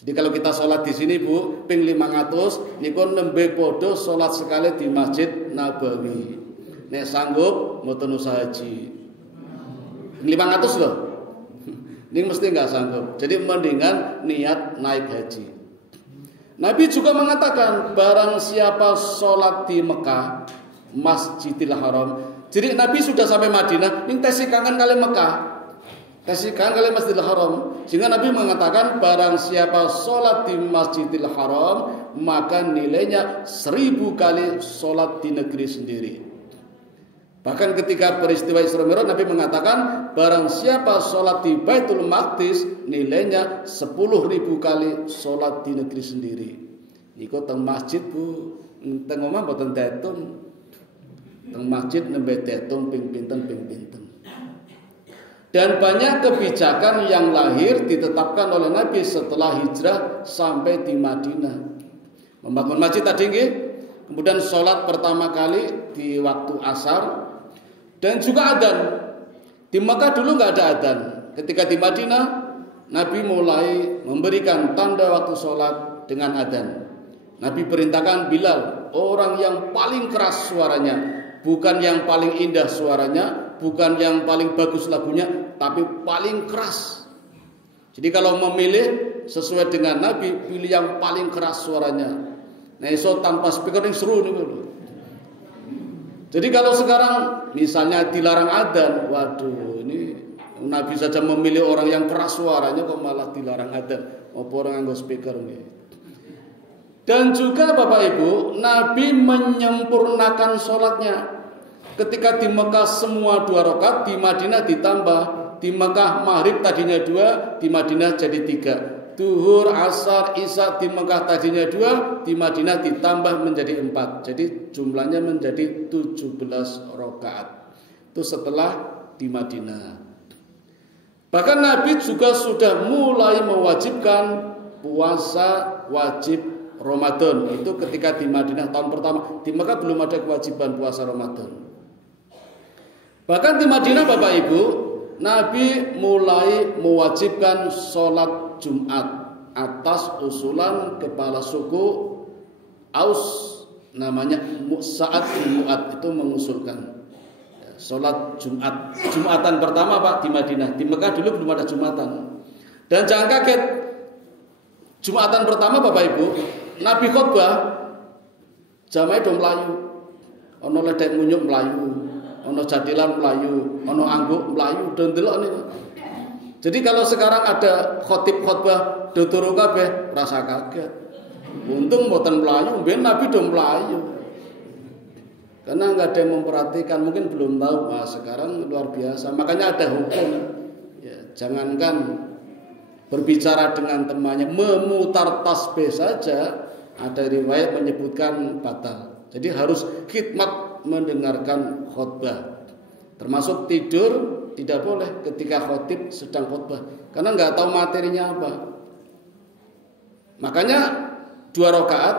Jadi kalau kita sholat di sini Bu, ping 500, niku nembe podo sholat sekali di Masjid Nabawi. Nek sanggup mboten usah haji. 500 loh. Ini mesti nggak sanggup. Jadi mendingan niat naik haji. Nabi juga mengatakan barang siapa sholat di Mekah, Masjidil Haram. Jadi Nabi sudah sampai Madinah, ini tesi kangen kali Mekah, tesi kangen kali Masjidil Haram. Sehingga Nabi mengatakan barang siapa sholat di Masjidil Haram, maka nilainya 1000 kali sholat di negeri sendiri. Bahkan ketika peristiwa Isra Mi'raj Nabi mengatakan barang siapa sholat di Baitul Maqdis, nilainya 10.000 kali sholat di negeri sendiri. Iku teng masjid Bu, teng omah mboten tetung. Teng masjid nembe tetung ping pinten. Dan banyak kebijakan yang lahir ditetapkan oleh Nabi setelah hijrah sampai di Madinah. Membangun masjid tadi nggih, kemudian sholat pertama kali di waktu asar, dan juga adzan. Di Mekah dulu nggak ada adzan. Ketika di Madinah Nabi mulai memberikan tanda waktu sholat dengan adzan. Nabi perintahkan Bilal, orang yang paling keras suaranya, bukan yang paling indah suaranya, bukan yang paling bagus lagunya, tapi paling keras. Jadi kalau memilih sesuai dengan Nabi, pilih yang paling keras suaranya. Nah iso tanpa speaker yang seru nih. Jadi kalau sekarang misalnya dilarang adzan, waduh ini Nabi saja memilih orang yang keras suaranya kok malah dilarang adzan. Apa orang nganggo speaker nih. Dan juga Bapak Ibu, Nabi menyempurnakan sholatnya. Ketika di Mekah semua 2 rakaat, di Madinah ditambah. Di Mekah maghrib tadinya 2, di Madinah jadi 3. Duhur, asar, isya di Mekah tadinya 2, di Madinah ditambah menjadi 4. Jadi jumlahnya menjadi 17 rakaat. Itu setelah di Madinah. Bahkan Nabi juga sudah mulai mewajibkan puasa wajib Ramadan. Itu ketika di Madinah tahun pertama. Di Mekah belum ada kewajiban puasa Ramadan. Bahkan di Madinah Bapak Ibu, Nabi mulai mewajibkan sholat Jumat atas usulan kepala suku Aus, namanya Sa'ad bin Mu'ad, itu mengusulkan sholat Jumat. Jumatan pertama Pak di Madinah. Di Mekah dulu belum ada Jumatan. Dan jangan kaget, Jumatan pertama Bapak Ibu, Nabi khotbah, jamaah do mlayu. Ana ledek munyuk mlayu, ana jadilan mlayu, ana angguk mlayu, do ndelok niku. Jadi kalau sekarang ada khotib khotbah do turu kabeh, rasa kaget. Untung mboten mlayu, mben Nabi do mlayu. Karena enggak ada yang memperhatikan, mungkin belum tahu. Nah, sekarang luar biasa. Makanya ada hukum. Ya, jangankan berbicara dengan temannya, memutar tasbih saja Ada riwayat menyebutkan batal. Jadi harus khidmat mendengarkan khutbah. Termasuk tidur tidak boleh ketika khotib sedang khutbah, karena nggak tahu materinya apa. Makanya 2 rakaat,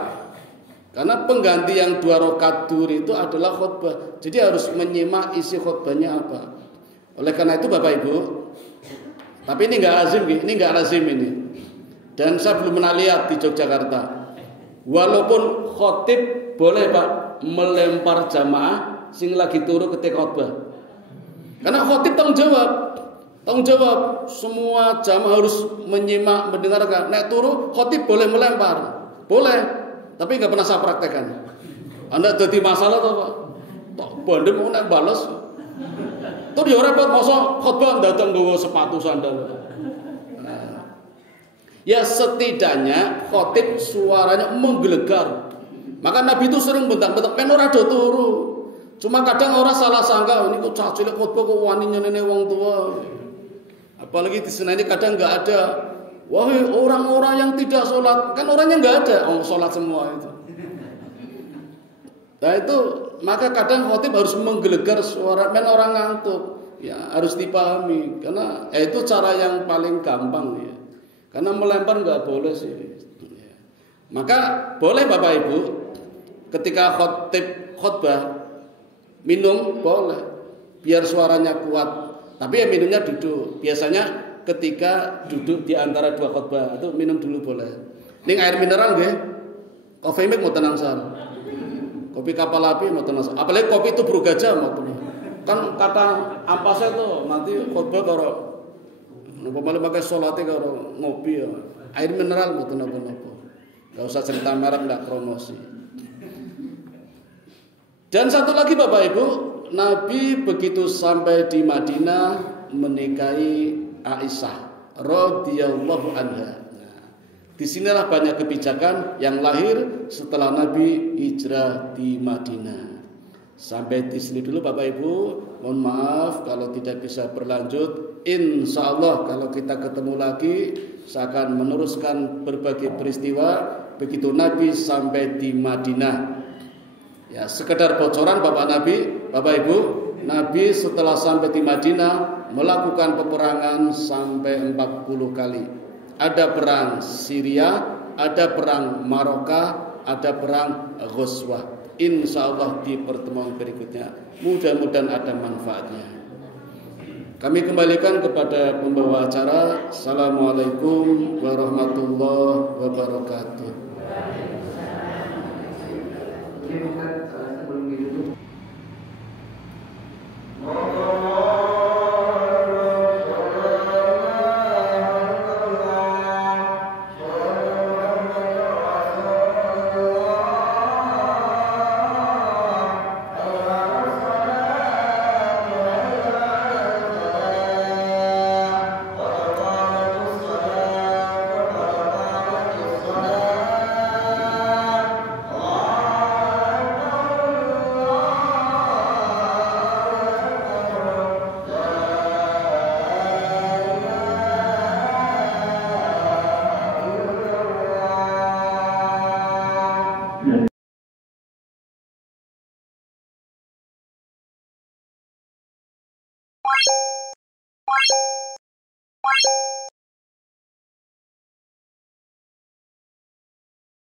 karena pengganti yang 2 rakaat duhur itu adalah khutbah. Jadi harus menyimak isi khutbahnya apa. Oleh karena itu Bapak Ibu, tapi ini nggak lazim ini. Dan saya belum pernah lihat di Yogyakarta. Walaupun khotib boleh Pak melempar jamaah sing lagi turu ketika khotbah. Karena khotib tanggung jawab. Semua jamaah harus menyimak, mendengarkan. Nek turu khotib boleh melempar, boleh. Tapi nggak pernah saya praktekkan. Anda jadi masalah tuh Pak. Tok bandem mau nek balas. Tuh dia repot masa khotbah datang nggawa sepatu sandal. Ya setidaknya khotib suaranya menggelegar. Maka Nabi itu sering bentak-bentak pen ora do turu. Cuma kadang orang salah sangka ini kok cah cilik khotbah kok wani nyenene wong tua. Apalagi di sana ini kadang enggak ada. Wahai orang-orang yang tidak sholat, kan orangnya enggak ada, sholat semua itu. Nah itu maka kadang khotib harus menggelegar suara men orang ngantuk. Ya harus dipahami karena itu cara yang paling gampang ya. Karena melempar nggak boleh sih. Maka boleh Bapak Ibu ketika khotbah minum boleh, biar suaranya kuat. Tapi ya minumnya duduk. Biasanya ketika duduk di antara 2 khotbah itu minum dulu boleh. Ning air mineral nggih. Kopi mik mau tenang sar. Kopi kapal api mau tenang sar. Apalagi kopi itu bergajah mau tenang. Kan kata ampasnya tuh nanti khotbah karo napa malah pakai salate karo ngopi ya. Air mineral mboten napa-napa. Enggak usah cerita merek, enggak promosi. Dan satu lagi Bapak Ibu, Nabi begitu sampai di Madinah menikahi Aisyah radhiyallahu anha. Nah, disinilah banyak kebijakan yang lahir setelah Nabi hijrah di Madinah. Sampai di sini dulu Bapak Ibu. Mohon maaf kalau tidak bisa berlanjut. Insya Allah kalau kita ketemu lagi, saya akan meneruskan berbagai peristiwa begitu Nabi sampai di Madinah. Ya, sekedar bocoran Bapak Ibu, Nabi setelah sampai di Madinah melakukan peperangan sampai 40 kali. Ada perang Syria, ada perang Marokah, ada perang Ghazwah. Insya Allah di pertemuan berikutnya mudah-mudahan ada manfaatnya. Kami kembalikan kepada pembawa acara. Assalamualaikum warahmatullahi wabarakatuh.